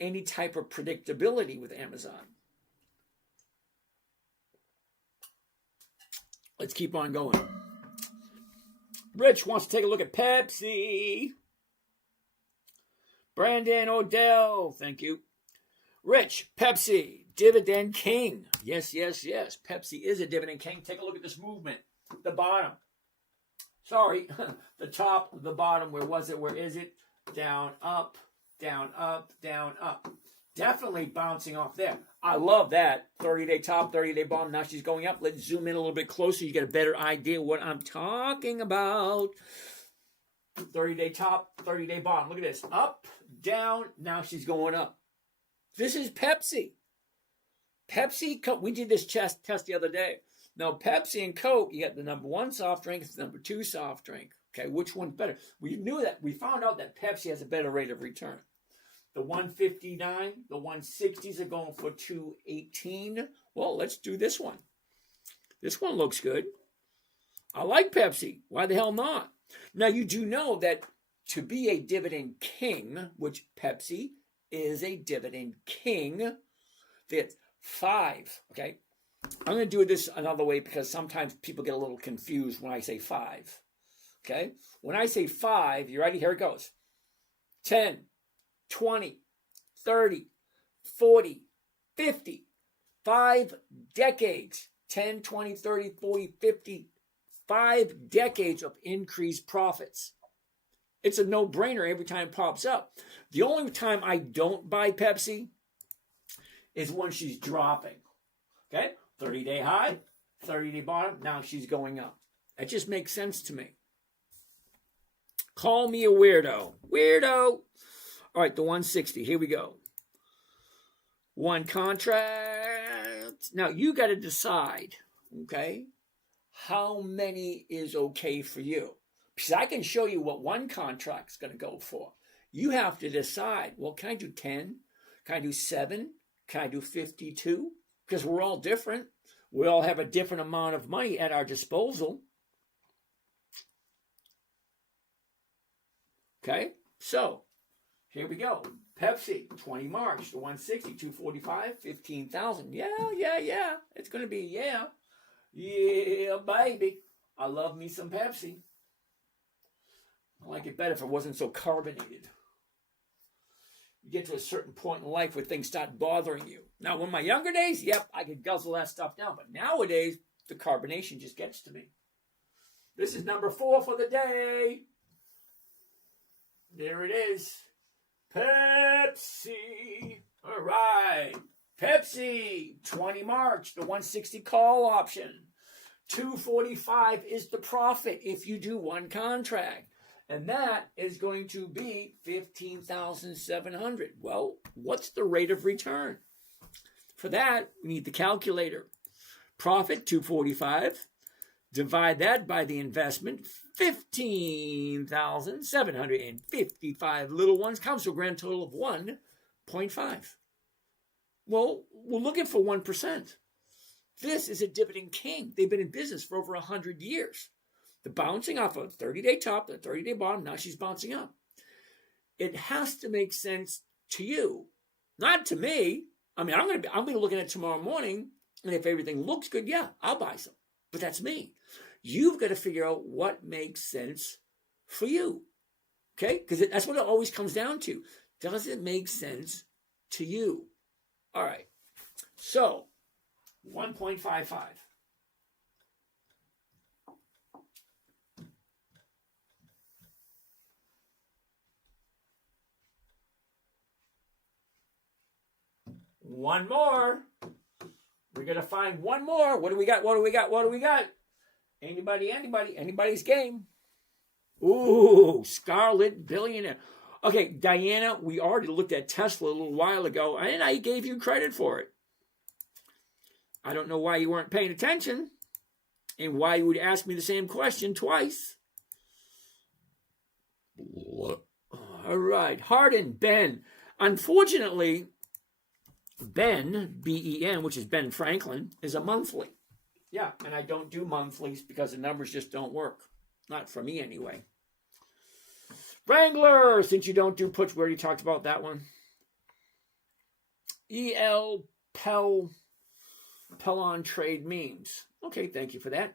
any type of predictability with Amazon. Let's keep on going. Rich wants to take a look at Pepsi. Brandon Odell, thank you. Rich, Pepsi, dividend king. Yes. Pepsi is a dividend king. Take a look at this movement. The bottom. Sorry, the top, the bottom. Where was it? Where is it? Down, up, down, up, down, up. Definitely bouncing off there. I love that. 30-day top, 30-day bottom. Now she's going up. Let's zoom in a little bit closer. You get a better idea what I'm talking about. 30-day top, 30-day bottom. Look at this. Up, down. Now she's going up. This is Pepsi. Pepsi, Coke. We did this test the other day. Now, Pepsi and Coke, you got the number one soft drink, it's the number two soft drink. Okay, which one's better? We knew that. We found out that Pepsi has a better rate of return. The 159, the 160s are going for 218. Well, let's do this one. This one looks good. I like Pepsi. Why the hell not? Now, you do know that to be a dividend king, which Pepsi is a dividend king, that's 5. Okay, I'm going to do this another way because sometimes people get a little confused when I say 5. Okay, when I say 5, you ready? Here it goes. 10. 20, 30, 40, 50, 5 decades, 10, 20, 30, 40, 50, 5 decades of increased profits. It's a no-brainer every time it pops up. The only time I don't buy Pepsi is when she's dropping. Okay? 30-day high, 30-day bottom, now she's going up. That just makes sense to me. Call me a weirdo. Weirdo. All right, the 160. Here we go. One contract. Now, you got to decide, okay, how many is okay for you. Because I can show you what one contract's going to go for. You have to decide, well, can I do 10? Can I do 7? Can I do 52? Because we're all different. We all have a different amount of money at our disposal. Okay, so here we go. Pepsi, 20 March, the 160, 245, 15,000. Yeah. It's going to be, yeah, baby. I love me some Pepsi. I like it better if it wasn't so carbonated. You get to a certain point in life where things start bothering you. Now, in my younger days, yep, I could guzzle that stuff down. But nowadays, the carbonation just gets to me. This is number 4 for the day. There it is. Pepsi. All right. Pepsi. 20 March, the 160 call option. 245 is the profit if you do one contract. And that is going to be 15,700. Well, what's the rate of return? For that, we need the calculator. Profit, 245. Divide that by the investment, 15,755 little ones comes to a grand total of 1.5. Well, we're looking for 1%. This is a dividend king. They've been in business for over 100 years. They're bouncing off a 30-day top, the 30-day bottom. Now she's bouncing up. It has to make sense to you, not to me. I mean, I'm gonna be looking at it tomorrow morning, and if everything looks good, yeah, I'll buy some. But that's me. You've got to figure out what makes sense for you. Okay? Because that's what it always comes down to. Does it make sense to you? All right. So, 1.55. One more. We're going to find one more. What do we got? What do we got? What do we got? Anybody? Anybody's game. Ooh, Scarlet Billionaire. Okay, Diana, we already looked at Tesla a little while ago, and I gave you credit for it. I don't know why you weren't paying attention and why you would ask me the same question twice. All right, Hardin, Ben. Unfortunately, Ben, B-E-N, which is Ben Franklin, is a monthly. Yeah, and I don't do monthlies because the numbers just don't work. Not for me anyway. Wrangler, since you don't do puts, we already talked about that one. E.L. Pell on trade memes. Okay, thank you for that.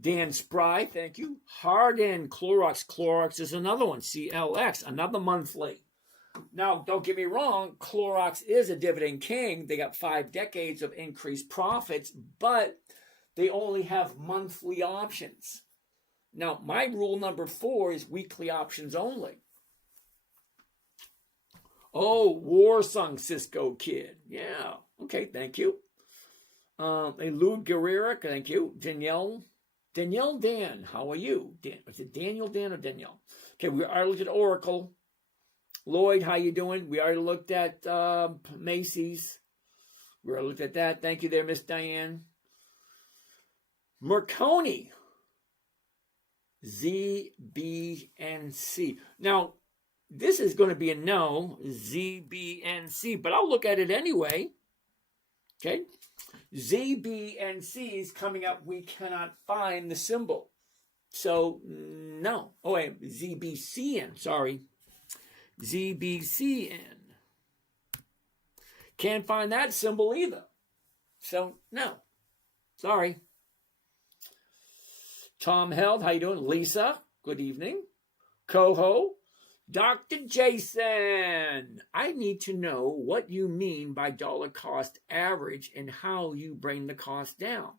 Dan Spry, thank you. Hardin, Clorox. Clorox is another one. CLX, another monthly. Now, don't get me wrong, Clorox is a dividend king. They got 5 decades of increased profits, but they only have monthly options. Now, my rule number 4 is weekly options only. Oh, Warsung Cisco Kid. Yeah. Okay, thank you. Elud Guerrera, thank you. Danielle Dan, how are you? Is it Daniel Dan or Danielle? Okay, we already looked at Oracle. Lloyd, how you doing? We already looked at Macy's. We already looked at that. Thank you there, Miss Diane. Marconi. ZBNC. Now, this is going to be a no, ZBNC, but I'll look at it anyway. Okay? ZBNC is coming up. We cannot find the symbol. So, no. Oh, wait, ZBCN, sorry. ZBCN. Can't find that symbol either. So, no. Sorry. Tom Held, how you doing? Lisa, good evening. Coho, Dr. Jason, I need to know what you mean by dollar cost average and how you bring the cost down.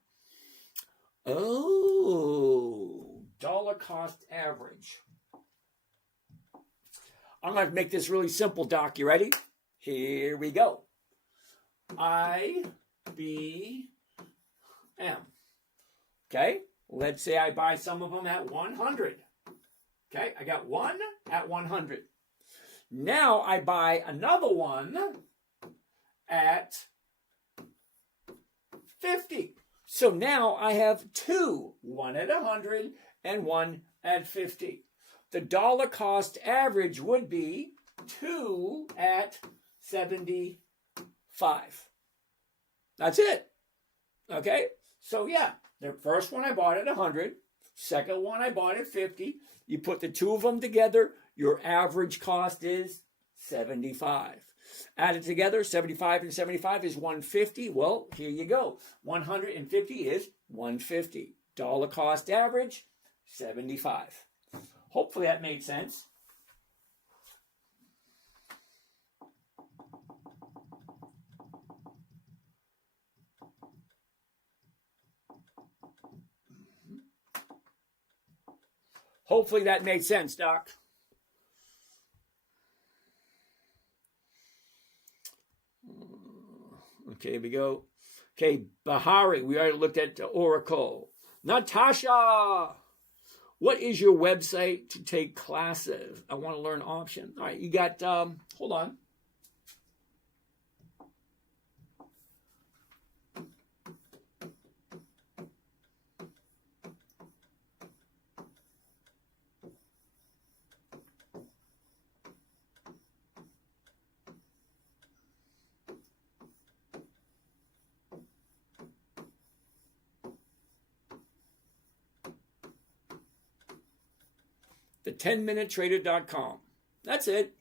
Oh, dollar cost average. I'm going to make this really simple, Doc. You ready? Here we go. IBM. Okay? Let's say I buy some of them at 100. Okay, I got one at 100. Now I buy another one at 50. So now I have 2, one at 100 and one at 50. The dollar cost average would be 2 at 75. That's it. Okay? So yeah, the first one I bought at 100, second one I bought at 50. You put the 2 of them together, your average cost is 75. Added together, 75 and 75 is 150. Well, here you go. 150 is 150. Dollar cost average, 75. Hopefully that made sense. Hopefully that made sense, Doc. Okay, here we go. Okay, Bahari, we already looked at Oracle. Natasha, what is your website to take classes? I want to learn option. All right, you got, hold on. The10minutetrader.com. That's it.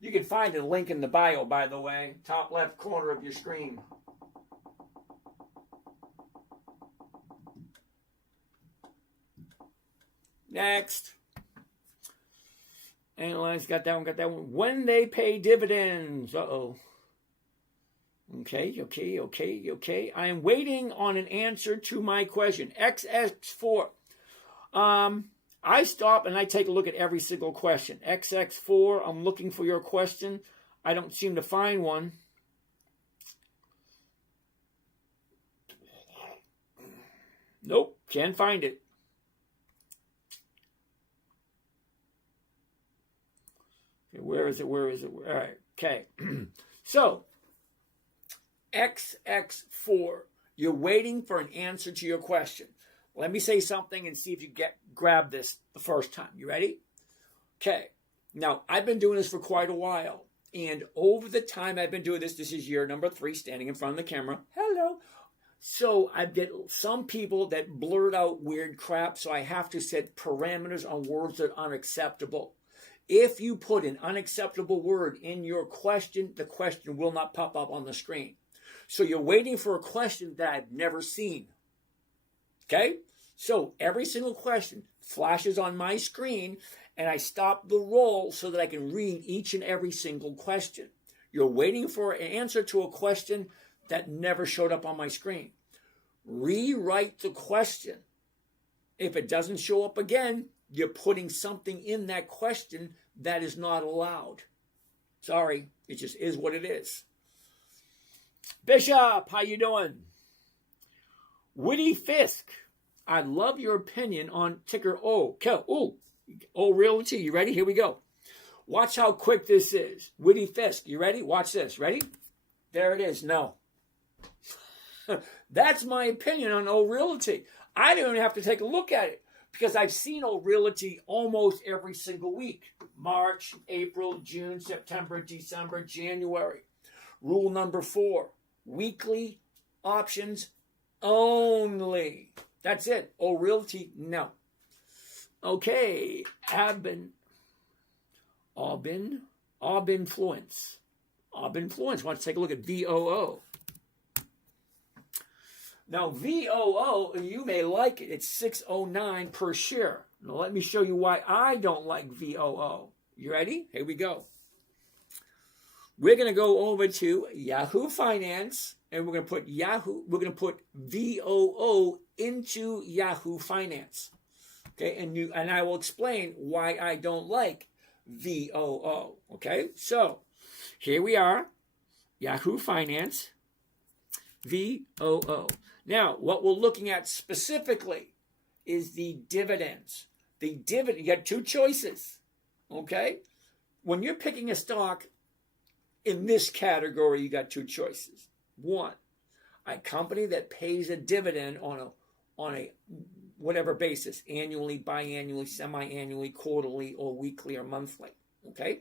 You can find a link in the bio, by the way, top left corner of your screen. Next. Analyze, got that one. When they pay dividends. Uh-oh. Okay. I am waiting on an answer to my question. XX4. I stop and I take a look at every single question. XX4, I'm looking for your question. I don't seem to find one. Nope, can't find it. Okay, where is it? All right, okay. So, XX4, you're waiting for an answer to your question. Let me say something and see if you grab this the first time. You ready? Okay. Now, I've been doing this for quite a while. And over the time I've been doing this is year number 3, standing in front of the camera. Hello. So I get some people that blurt out weird crap, so I have to set parameters on words that are unacceptable. If you put an unacceptable word in your question, the question will not pop up on the screen. So you're waiting for a question that I've never seen. Okay? So every single question flashes on my screen, and I stop the roll so that I can read each and every single question. You're waiting for an answer to a question that never showed up on my screen. Rewrite the question. If it doesn't show up again, you're putting something in that question that is not allowed. Sorry, it just is what it is. Bishop, how you doing? Witty Fisk, I love your opinion on ticker O. O Realty, you ready? Here we go. Watch how quick this is. Witty Fisk, you ready? Watch this. Ready? There it is. No. That's my opinion on O Realty. I don't even have to take a look at it because I've seen O Realty almost every single week. March, April, June, September, December, January. Rule number 4, weekly options only. That's it. O Realty, no. Okay, Influence. Influence. Want to take a look at VOO. Now, VOO, you may like it. It's $6.09 per share. Now, let me show you why I don't like VOO. You ready? Here we go. We're going to go over to Yahoo Finance, and we're going to put VOO into Yahoo Finance. Okay, and I will explain why I don't like VOO. Okay, so here we are, Yahoo Finance, VOO. Now, what we're looking at specifically is the dividends. The dividend, you got 2 choices. Okay, when you're picking a stock in this category, you got 2 choices. 1, a company that pays a dividend on a whatever basis, annually, biannually, semi-annually, quarterly, or weekly, or monthly. Okay?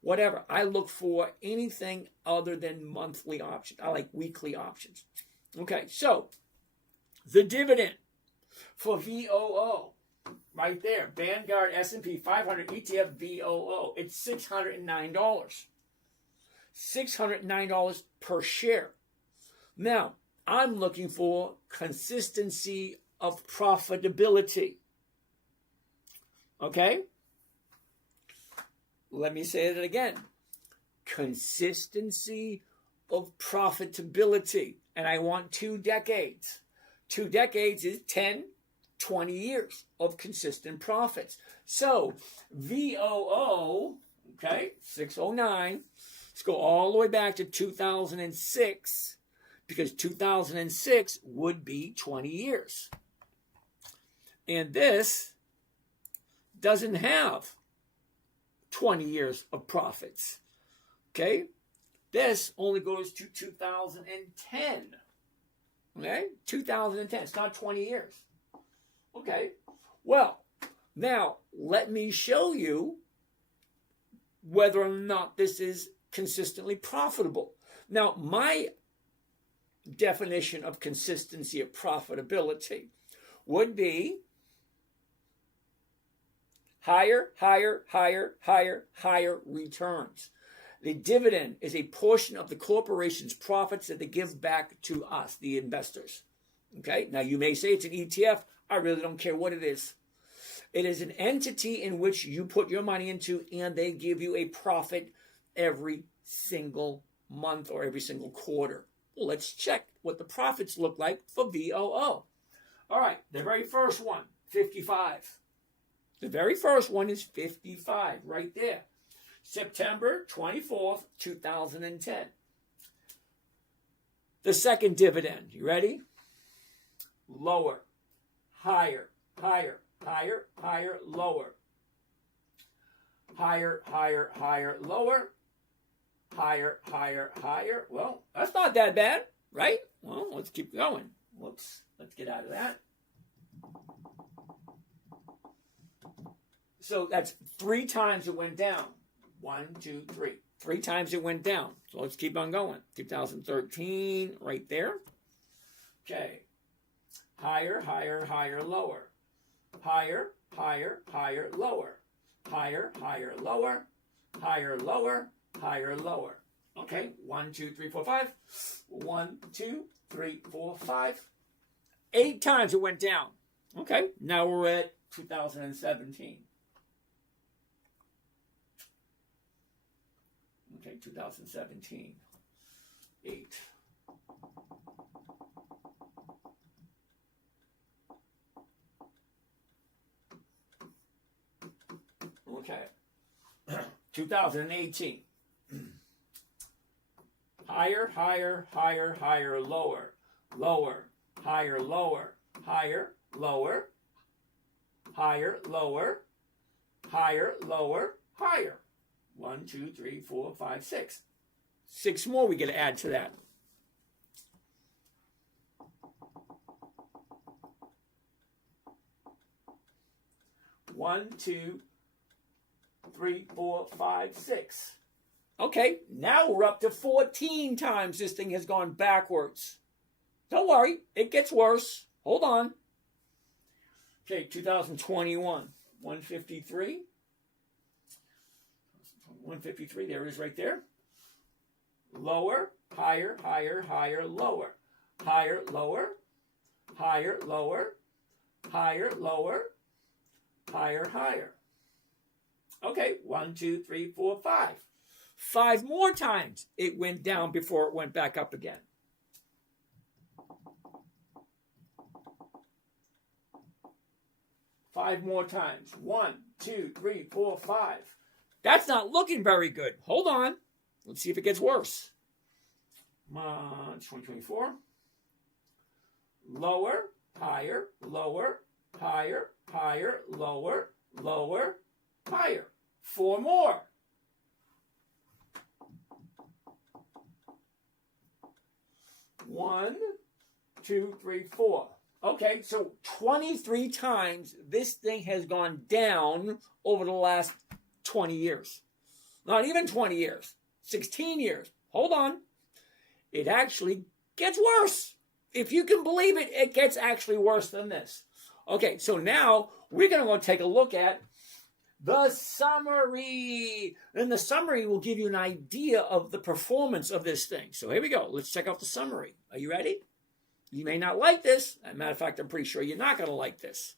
Whatever. I look for anything other than monthly options. I like weekly options. Okay, so the dividend for VOO, right there, Vanguard S&P 500 ETF VOO, it's $609. $609 per share. Now, I'm looking for consistency of profitability. Okay? Let me say it again. Consistency of profitability. And I want 2 decades. 2 decades is 10, 20 years of consistent profits. So VOO, okay, 609, let's go all the way back to 2006, because 2006 would be 20 years. And this doesn't have 20 years of profits. Okay? This only goes to 2010. Okay? 2010. It's not 20 years. Okay? Well, now let me show you whether or not this is consistently profitable. Now, my definition of consistency of profitability would be higher returns. The dividend is a portion of the corporation's profits that they give back to us, the investors. Okay, now you may say it's an ETF. I really don't care what it is. It is an entity in which you put your money into, and they give you a profit every single month or every single quarter. Well, let's check what the profits look like for VOO. All right, the very first one, 55. The very first one is 55, right there. September 24th, 2010. The second dividend, you ready? Lower, higher, lower. Higher, lower. Higher. Well, that's not that bad, right? Well, let's keep going. Whoops, let's get out of that. So that's 3 times it went down. 1, 2, 3. 3 times it went down. So let's keep on going. 2013, right there. Okay. Higher, lower. Higher, lower. Higher, lower. Okay. 1, 2, 3, 4, 5. 1, 2, 3, 4, 5. 8 times it went down. Okay. Now we're at 2017. Okay, 2017, 8. Okay, 2018. Higher, lower. Higher, lower. 1, 2, 3, 4, 5, 6. 6 more we got to add to that. One, 2, 3, 4, 5, 6. Okay, now we're up to 14 times this thing has gone backwards. Don't worry, it gets worse. Hold on. Okay, 2021, 153. 153, there it is right there. Lower, higher, lower. Higher, lower. Higher. Okay, 1, 2, 3, 4, 5. 5 more times it went down before it went back up again. Five more times. 1, 2, 3, 4, 5. That's not looking very good. Hold on. Let's see if it gets worse. 2024. Lower, higher, lower. 4 more. One, 2, 3, 4. Okay, so 23 times this thing has gone down over the last 20 years. Not even 20 years. 16 years. Hold on. It actually gets worse. If you can believe it, it gets actually worse than this. Okay, so now we're going to go take a look at the summary. And the summary will give you an idea of the performance of this thing. So here we go. Let's check out the summary. Are you ready? You may not like this. As a matter of fact, I'm pretty sure you're not going to like this.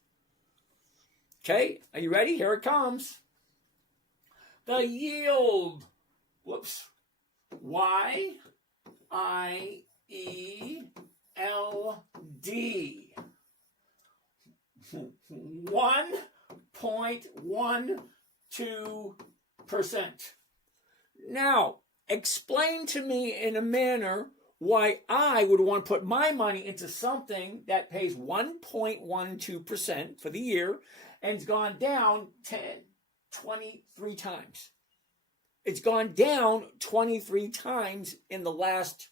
Okay, are you ready? Here it comes. The yield. Whoops. Y-I-E-L-D. 1.12%. Now, explain to me in a manner why I would want to put my money into something that pays 1.12% for the year and it's gone down 23 times. It's gone down 23 times in the last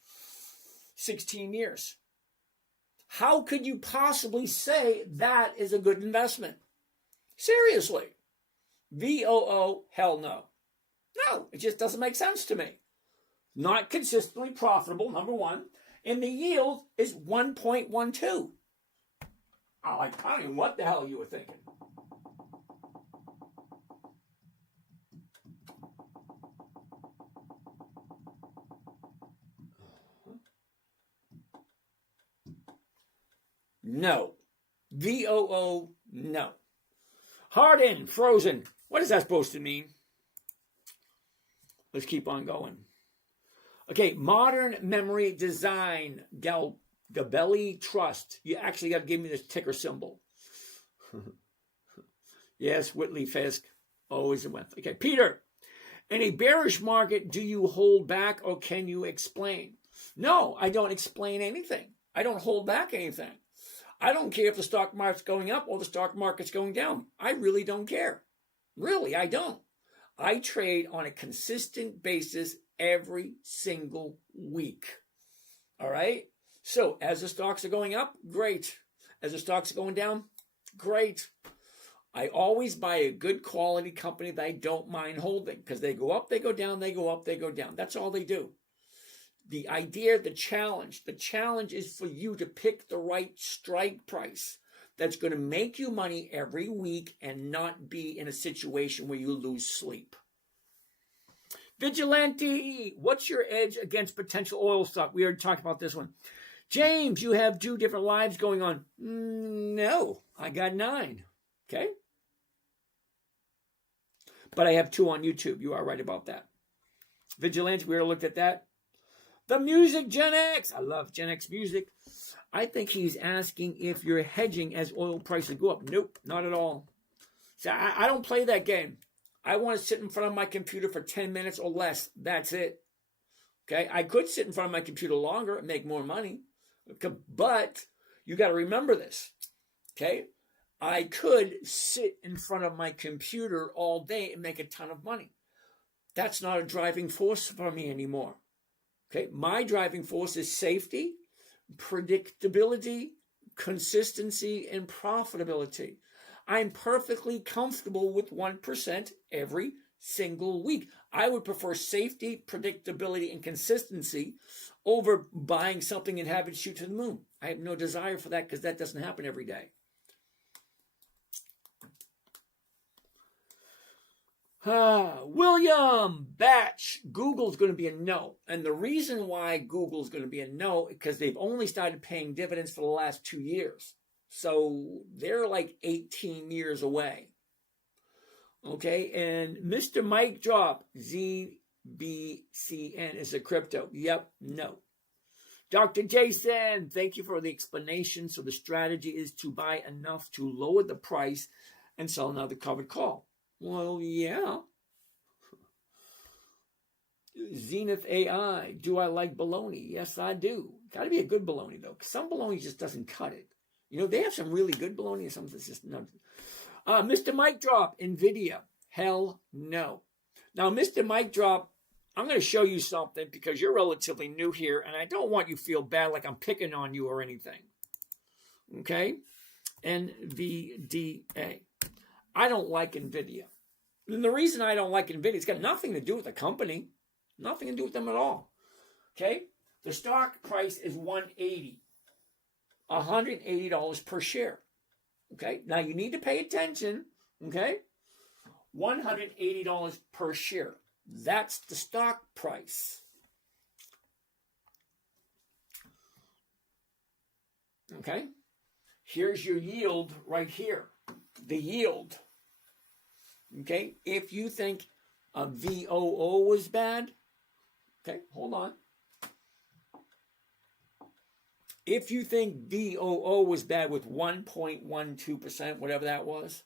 16 years. How could you possibly say that is a good investment? Seriously. VOO, hell no. No, it just doesn't make sense to me. Not consistently profitable, number one, and the yield is 1.12. I don't know what the hell you were thinking. No. VOO, no. Hardened, frozen. What is that supposed to mean? Let's keep on going. Okay, modern memory design, Gabelli Trust. You actually got to give me this ticker symbol. Yes, Whitley Fisk. Always a win. Okay, Peter. In a bearish market, do you hold back or can you explain? No, I don't explain anything. I don't hold back anything. I don't care if the stock market's going up or the stock market's going down. I really don't care. Really, I don't. I trade on a consistent basis every single week. All right? So as the stocks are going up, great. As the stocks are going down, great. I always buy a good quality company that I don't mind holding because they go up, they go down, they go up, they go down. That's all they do. The idea, the challenge is for you to pick the right strike price that's going to make you money every week and not be in a situation where you lose sleep. Vigilante, what's your edge against potential oil stock? We already talked about this one. James, you have 2 different lives going on. No, I got 9. Okay? But I have 2 on YouTube. You are right about that. Vigilante, we already looked at that. The music, Gen X. I love Gen X music. I think he's asking if you're hedging as oil prices go up. Nope, not at all. So I don't play that game. I want to sit in front of my computer for 10 minutes or less. That's it. Okay? I could sit in front of my computer longer and make more money. But you got to remember this. Okay? I could sit in front of my computer all day and make a ton of money. That's not a driving force for me anymore. Okay? My driving force is safety, predictability, consistency, and profitability. I'm perfectly comfortable with 1% every single week. I would prefer safety, predictability, and consistency over buying something and having it shoot to the moon. I have no desire for that because that doesn't happen every day. William Batch, Google's going to be a no. And the reason why Google's going to be a no is because they've only started paying dividends for the last 2 years. So they're like 18 years away. Okay, and Mr. Mike Drop, ZBCN is a crypto. Yep, no. Dr. Jason, thank you for the explanation. So the strategy is to buy enough to lower the price and sell another covered call. Well, yeah. Zenith AI, do I like baloney? Yes, I do. Got to be a good baloney, though. Some baloney just doesn't cut it. You know, they have some really good baloney and some that's just not. Mr. Mike Drop, NVIDIA. Hell no. Now, Mr. Mike Drop, I'm going to show you something because you're relatively new here, and I don't want you to feel bad like I'm picking on you or anything. Okay? NVDA. I don't like NVIDIA. And the reason I don't like NVIDIA, it's got nothing to do with the company. Nothing to do with them at all. Okay? The stock price is $180 per share. Okay? Now you need to pay attention. Okay? $180 per share. That's the stock price. Okay? Here's your yield right here. The yield. Okay? If you think a VOO was bad, okay, hold on. if you think VOO was bad with 1.12%, whatever that was,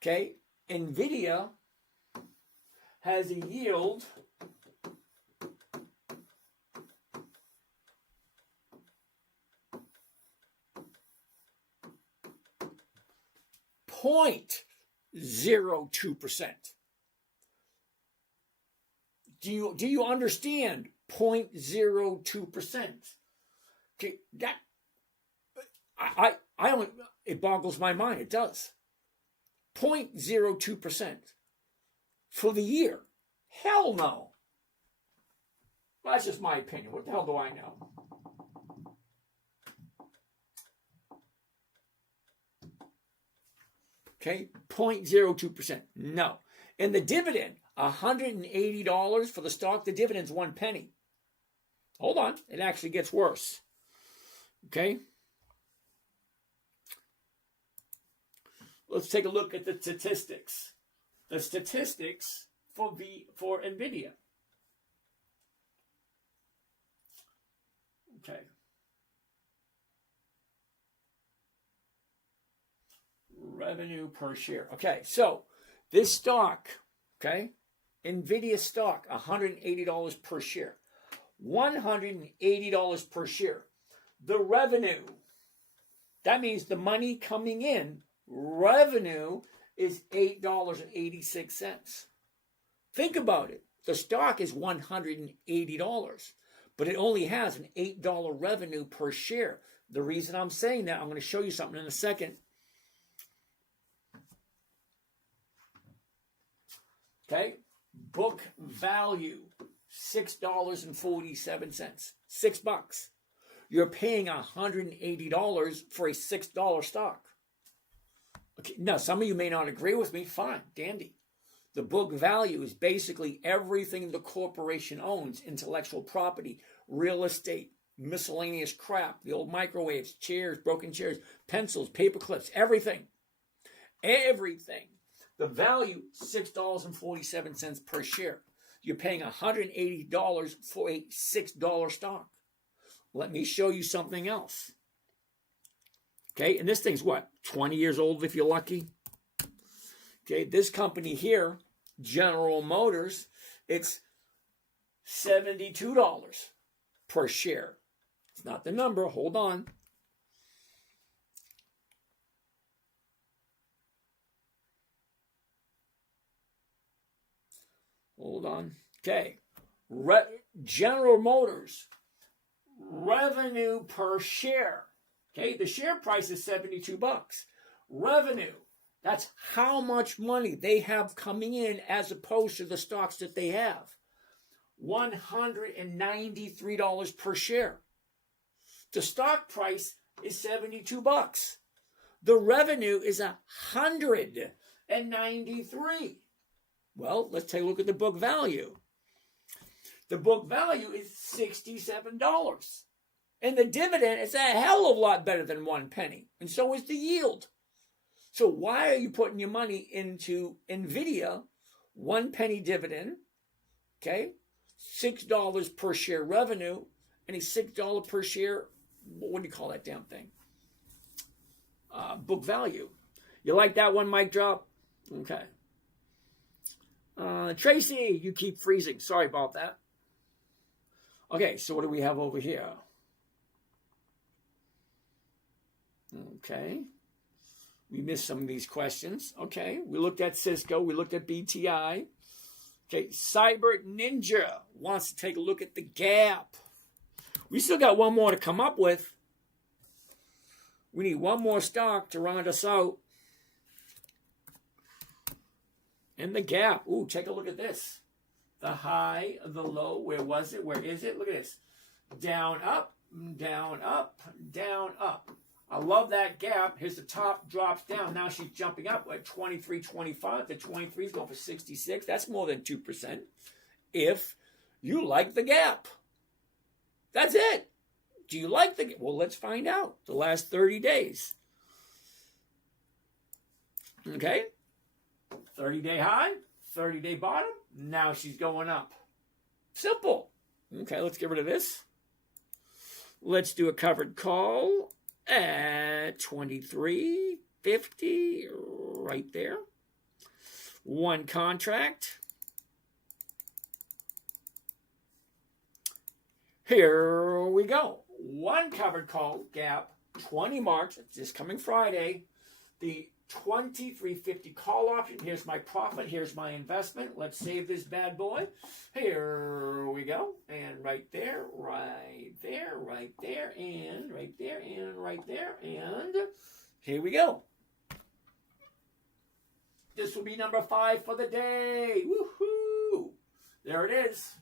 okay, NVIDIA has a yield .02%. Do you understand 0.02%? Okay, that I only, it boggles my mind. It does. 0.02% for the year. Hell no. Well, that's just my opinion. What the hell do I know? Okay, 0.02%. No. And the dividend, $180 for the stock. The dividend's 1 penny. Hold on. It actually gets worse. Okay. Let's take a look at the statistics. The statistics for NVIDIA. Okay. Revenue per share. Okay, so this stock, okay, NVIDIA stock, $180 per share. $180 per share. The revenue, that means the money coming in, revenue is $8.86. Think about it. The stock is $180, but it only has an $8 revenue per share. The reason I'm saying that, I'm going to show you something in a second. Okay, book value, $6.47. $6. You're paying $180 for a $6 stock. Okay, now some of you may not agree with me. Fine, dandy. The book value is basically everything the corporation owns: intellectual property, real estate, miscellaneous crap, the old microwaves, chairs, broken chairs, pencils, paper clips, everything. Everything. The value, $6.47 per share. You're paying $180 for a $6 stock. Let me show you something else. Okay, and this thing's what? 20 years old if you're lucky. Okay, this company here, General Motors, it's $72 per share. It's not the number, hold on. Hold on. Okay. General Motors, revenue per share. Okay, the share price is $72. Revenue, that's how much money they have coming in as opposed to the stocks that they have. $193 per share. The stock price is $72. The revenue is $193. Well, let's take a look at the book value. The book value is $67. And the dividend is a hell of a lot better than 1 penny. And so is the yield. So why are you putting your money into NVIDIA? 1 penny dividend, okay? $6 per share revenue, and a $6 per share, what do you call that damn thing? Book value. You like that one, mic drop? Okay. Tracy, you keep freezing. Sorry about that. Okay, so what do we have over here? Okay. We missed some of these questions. Okay, we looked at Cisco. We looked at BTI. Okay, Cyber Ninja wants to take a look at the gap. We still got one more to come up with. We need one more stock to round us out. And the gap. Ooh, take a look at this. The high, the low. Where was it? Where is it? Look at this. Down, up, down, up, down, up. I love that gap. Here's the top, drops down. Now she's jumping up at 23.25. The 23 is going for 66. That's more than 2%. If you like the gap. That's it. Do you like the gap? Well, let's find out. The last 30 days. Okay. 30-day high, 30-day bottom. Now she's going up. Simple. Okay, let's get rid of this. Let's do a covered call at 23.50 right there. One contract. Here we go. One covered call gap, 20 March, it's this coming Friday. The 23.50 call option. Here's my profit. Here's my investment. Let's save this bad boy. Here we go. And right there, right there, right there, and right there, and right there, and here we go. This will be number 5 for the day. Woohoo! There it is.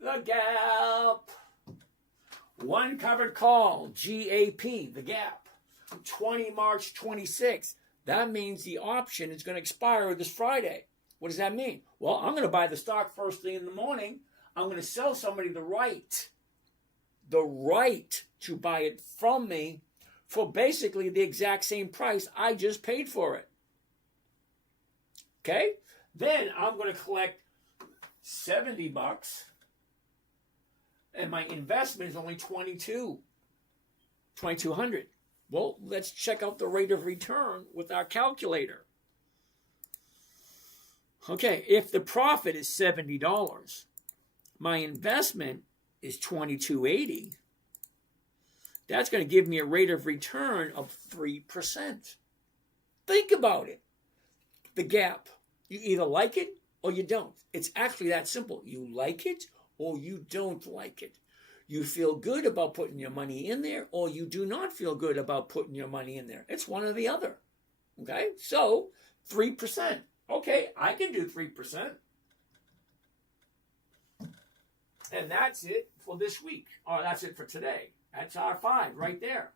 The gap. One covered call, GAP, the gap. 20 March 26. That means the option is going to expire this Friday. What does that mean? Well, I'm going to buy the stock first thing in the morning. I'm going to sell somebody the right to buy it from me for basically the exact same price I just paid for it. Okay? Then I'm going to collect $70. And my investment is only $2,200. Well, let's check out the rate of return with our calculator. Okay, if the profit is $70, my investment is $2,280. That's going to give me a rate of return of 3%. Think about it. The gap. You either like it or you don't. It's actually that simple. You like it or you don't like it. You feel good about putting your money in there, or you do not feel good about putting your money in there. It's one or the other. Okay? So, 3%. Okay, I can do 3%. And that's it for this week. Or that's it for today. That's our 5 right there.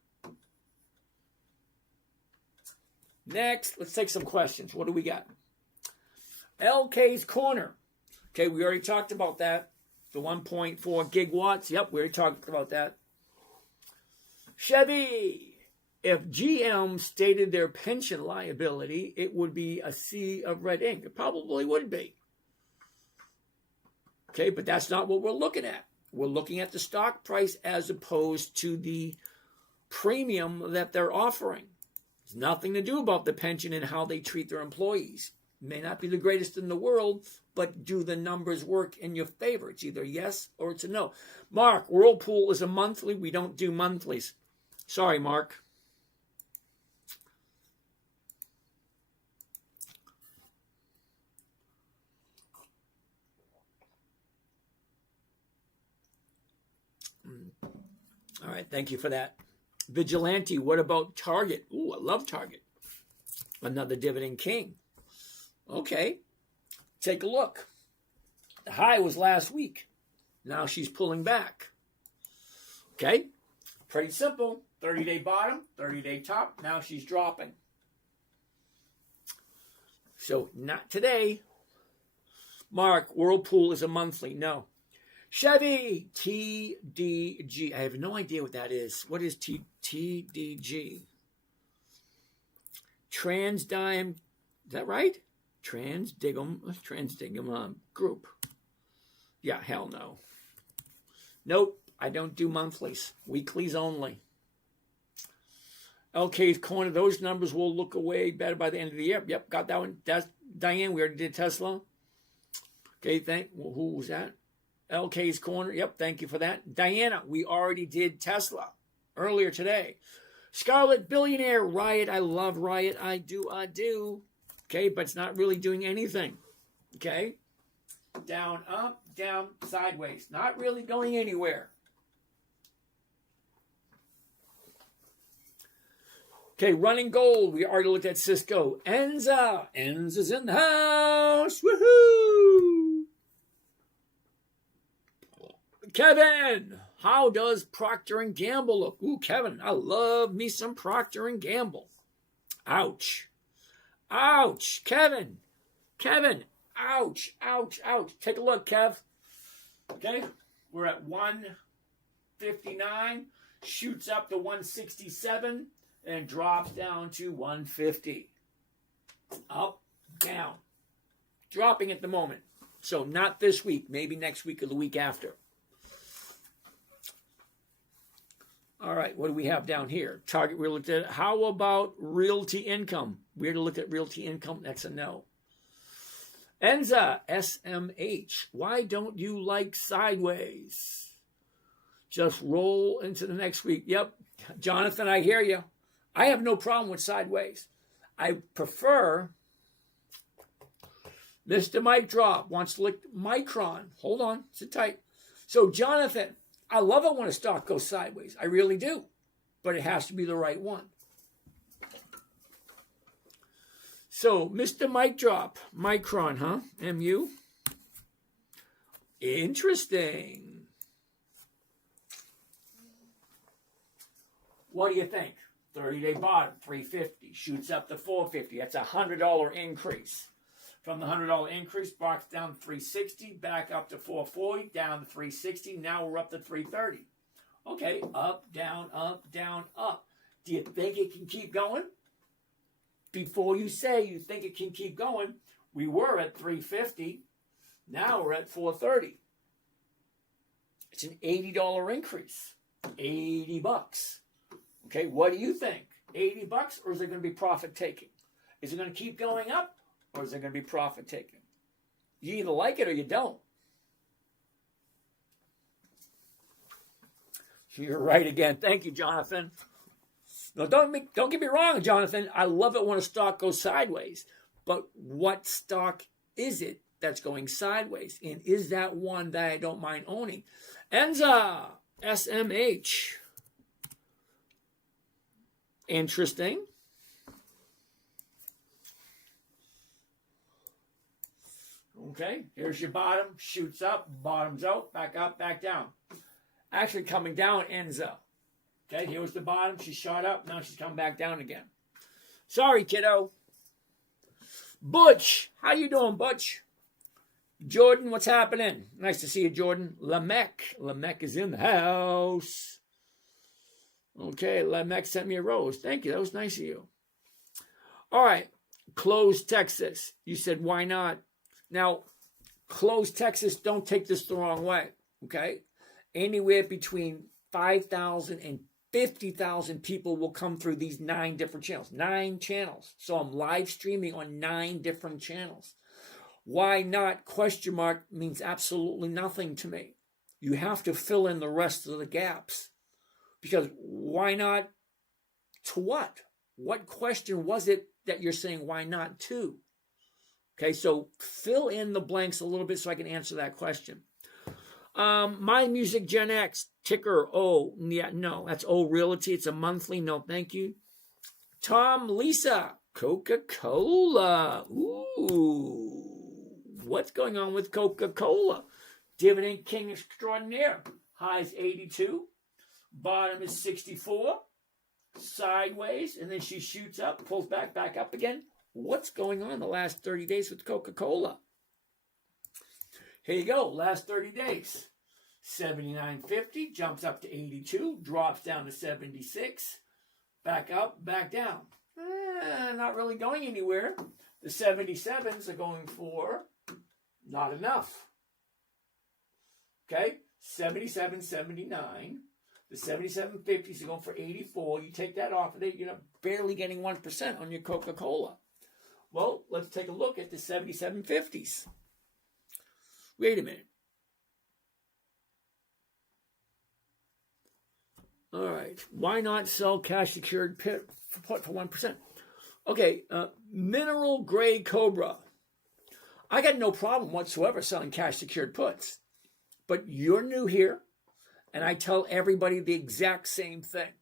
Next, let's take some questions. What do we got? LK's Corner. Okay, we already talked about that. The 1.4 gigawatts. Yep, we already talked about that. Chevy. If GM stated their pension liability, it would be a sea of red ink. It probably would be. Okay, but that's not what we're looking at. We're looking at the stock price as opposed to the premium that they're offering. It's nothing to do about the pension and how they treat their employees. May not be the greatest in the world, but do the numbers work in your favor? It's either yes or it's a no. Mark, Whirlpool is a monthly. We don't do monthlies. Sorry, Mark. All right, thank you for that. Vigilante, what about Target? Ooh, I love Target. Another dividend king. Okay, take a look. The high was last week. Now she's pulling back. Okay, pretty simple. 30-day bottom, 30-day top. Now she's dropping. So not today. Mark, Whirlpool is a monthly. No. Chevy, TDG. I have no idea what that is. What is TDG? Transdime. Is that right? Transdigum Group. Yeah, hell no. Nope, I don't do monthlies. Weeklies only. LK's Corner, those numbers will look way better by the end of the year. Yep, got that one. That's Diane, we already did Tesla. Okay, who was that? LK's Corner. Yep, thank you for that. Diana, we already did Tesla earlier today. Scarlet Billionaire, Riot. I love Riot. I do. Okay, but it's not really doing anything. Okay? Down, up, down, sideways. Not really going anywhere. Okay, Running Gold. We already looked at Cisco. Enza. Enza's in the house. Woohoo! Kevin. How does Procter & Gamble look? Ooh, Kevin, I love me some Procter & Gamble. Ouch. Ouch. Kevin. Ouch. Take a look, Kev. Okay. We're at 159. Shoots up to 167 and drops down to 150. Up, down. Dropping at the moment. So not this week, maybe next week or the week after. All right, what do we have down here? Target real estate. How about realty income? We're to look at realty income. That's a no. Enza, SMH. Why don't you like sideways? Just roll into the next week. Yep, Jonathan, I hear you. I have no problem with sideways. I prefer. Mr. Mike Drop wants to look Micron. Hold on, sit tight. So, Jonathan, I love it when a stock goes sideways. I really do. But it has to be the right one. So, Mr. Mike Drop, Micron, huh? MU? Interesting. What do you think? 30-day bottom, 350. Shoots up to 450. That's a $100 increase. From the $100 increase, box down to 360, back up to 440, down to 360. Now we're up to 330. Okay, up, down, up, down, up. Do you think it can keep going? Before you say you think it can keep going, we were at 350. Now we're at 430. It's an $80 increase. 80 bucks. Okay, what do you think? 80 bucks, or is it going to be profit taking? Is it going to keep going up? Or is it going to be profit taking? You either like it or you don't. You're right again. Thank you, Jonathan. Now, don't get me wrong, Jonathan. I love it when a stock goes sideways. But what stock is it that's going sideways? And is that one that I don't mind owning? Enza, SMH. Interesting. Okay, here's your bottom, shoots up, bottoms out, back up, back down. Actually coming down, ends up. Okay, here was the bottom, she shot up, now she's coming back down again. Sorry, kiddo. Butch, how you doing, Butch? Jordan, what's happening? Nice to see you, Jordan. Lamech is in the house. Okay, Lamech sent me a rose. Thank you, that was nice of you. All right, close Texas. You said, why not? Now, close Texas, don't take this the wrong way, okay? Anywhere between 5,000 and 50,000 people will come through these 9 different channels. 9 channels. So I'm live streaming on 9 different channels. Why not? Question mark means absolutely nothing to me. You have to fill in the rest of the gaps. Because why not to what? What question was it that you're saying why not to? Okay, so fill in the blanks a little bit so I can answer that question. My Music Gen X, ticker O. Yeah, no, that's O Realty. It's a monthly. No, thank you. Tom, Lisa, Coca-Cola. Ooh, what's going on with Coca-Cola? Dividend King Extraordinaire. High is 82. Bottom is 64. Sideways, and then she shoots up, pulls back up again. What's going on the last 30 days with Coca-Cola? Here you go, last 30 days. 79.50, jumps up to 82, drops down to 76, back up, back down. Not really going anywhere. The 77s are going for not enough. Okay, 77, 79. The 77.50s are going for 84. You take that off of it, you're barely getting 1% on your Coca-Cola. Well, let's take a look at the 77.50s. Wait a minute. All right. Why not sell cash secured put for 1%? Okay. Mineral grade Cobra. I got no problem whatsoever selling cash secured puts. But you're new here, and I tell everybody the exact same thing.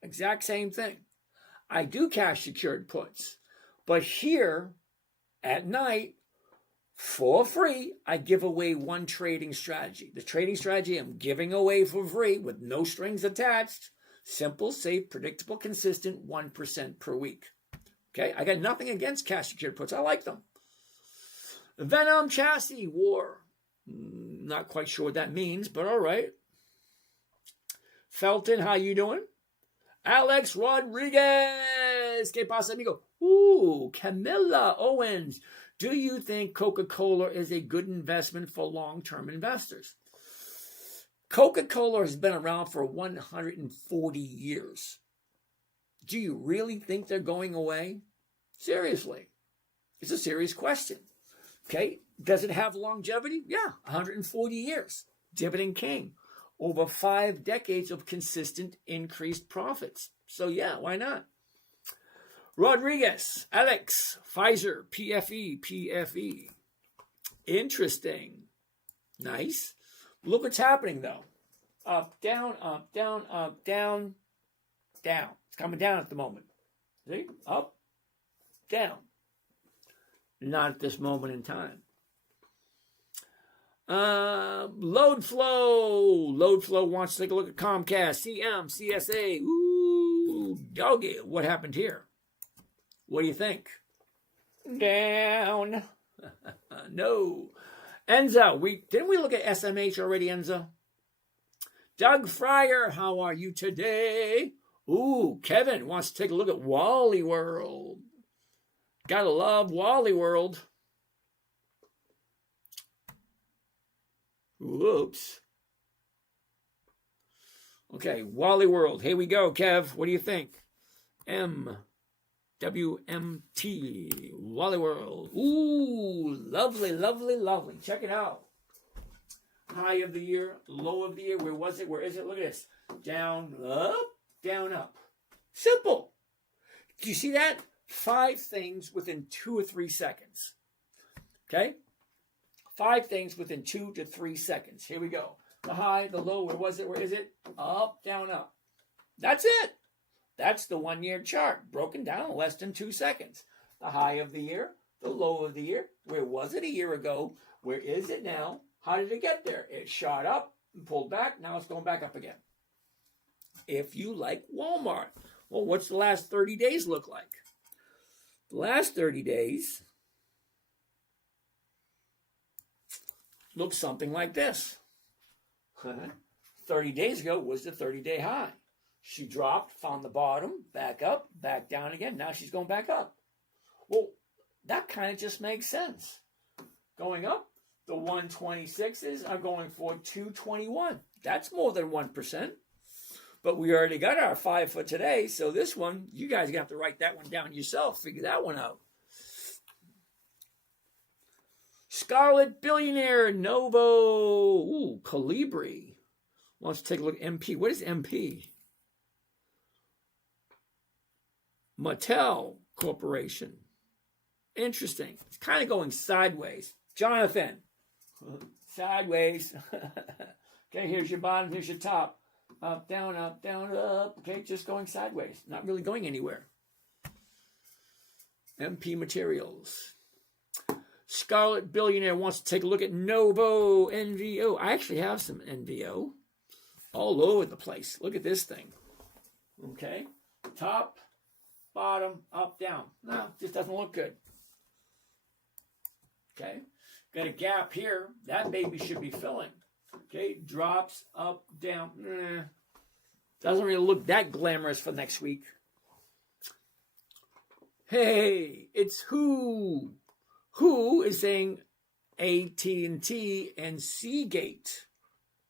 Exact same thing. I do cash secured puts. But here, at night, for free, I give away one trading strategy. The trading strategy I'm giving away for free with no strings attached. Simple, safe, predictable, consistent, 1% per week. Okay, I got nothing against cash secured puts. I like them. Venom Chassis War. Not quite sure what that means, but all right. Felton, how you doing? Alex Rodriguez. Que pasa, amigo? Ooh, Camilla Owens. Do you think Coca-Cola is a good investment for long-term investors? Coca-Cola has been around for 140 years. Do you really think they're going away? Seriously. It's a serious question. Okay. Does it have longevity? Yeah, 140 years. Dividend king. Over 5 decades of consistent increased profits. So yeah, why not? Rodriguez, Alex, Pfizer, PFE. Interesting. Nice. Look what's happening though. Up, down, down. It's coming down at the moment. See? Up, down. Not at this moment in time. Load flow wants to take a look at Comcast, CM, CSA. Ooh, doggy. What happened here? What do you think? Down. No. Enzo, didn't we look at SMH already, Enzo? Doug Fryer, how are you today? Ooh, Kevin wants to take a look at Wally World. Gotta love Wally World. Whoops. Okay, Wally World. Here we go, Kev. What do you think? WMT, Wally World. Ooh, lovely, lovely, lovely. Check it out. High of the year, low of the year. Where was it? Where is it? Look at this. Down, up, down, up. Simple. Do you see that? 5 things within 2 or 3 seconds. Okay? 5 things within 2 to 3 seconds. Here we go. The high, the low, where was it? Where is it? Up, down, up. That's it. That's the 1-year chart, broken down in less than 2 seconds. The high of the year, the low of the year. Where was it a year ago? Where is it now? How did it get there? It shot up and pulled back. Now it's going back up again. If you like Walmart, well, what's the last 30 days look like? The last 30 days looks something like this. 30 days ago was the 30-day high. She dropped, found the bottom, back up, back down again. Now she's going back up. Well, that kind of just makes sense. Going up, the 126s are going for 221. That's more than 1%. But we already got our 5 for today. So this one, you guys are going to have to write that one down yourself. Figure that one out. Scarlet Billionaire Novo. Ooh, Calibri. Wants to take a look at MP. What is MP? Mattel Corporation. Interesting. It's kind of going sideways. Jonathan. Sideways. Okay, here's your bottom, here's your top. Up, down, up, down, up. Okay, just going sideways. Not really going anywhere. MP Materials. Scarlet Billionaire wants to take a look at Novo NVO. I actually have some NVO all over the place. Look at this thing. Okay, top, bottom, up, down. No, just doesn't look good. Okay, got a gap here. That baby should be filling. Okay, drops, up, down. Doesn't really look that glamorous for next week. Hey, it's Who. Who is saying AT&T and Seagate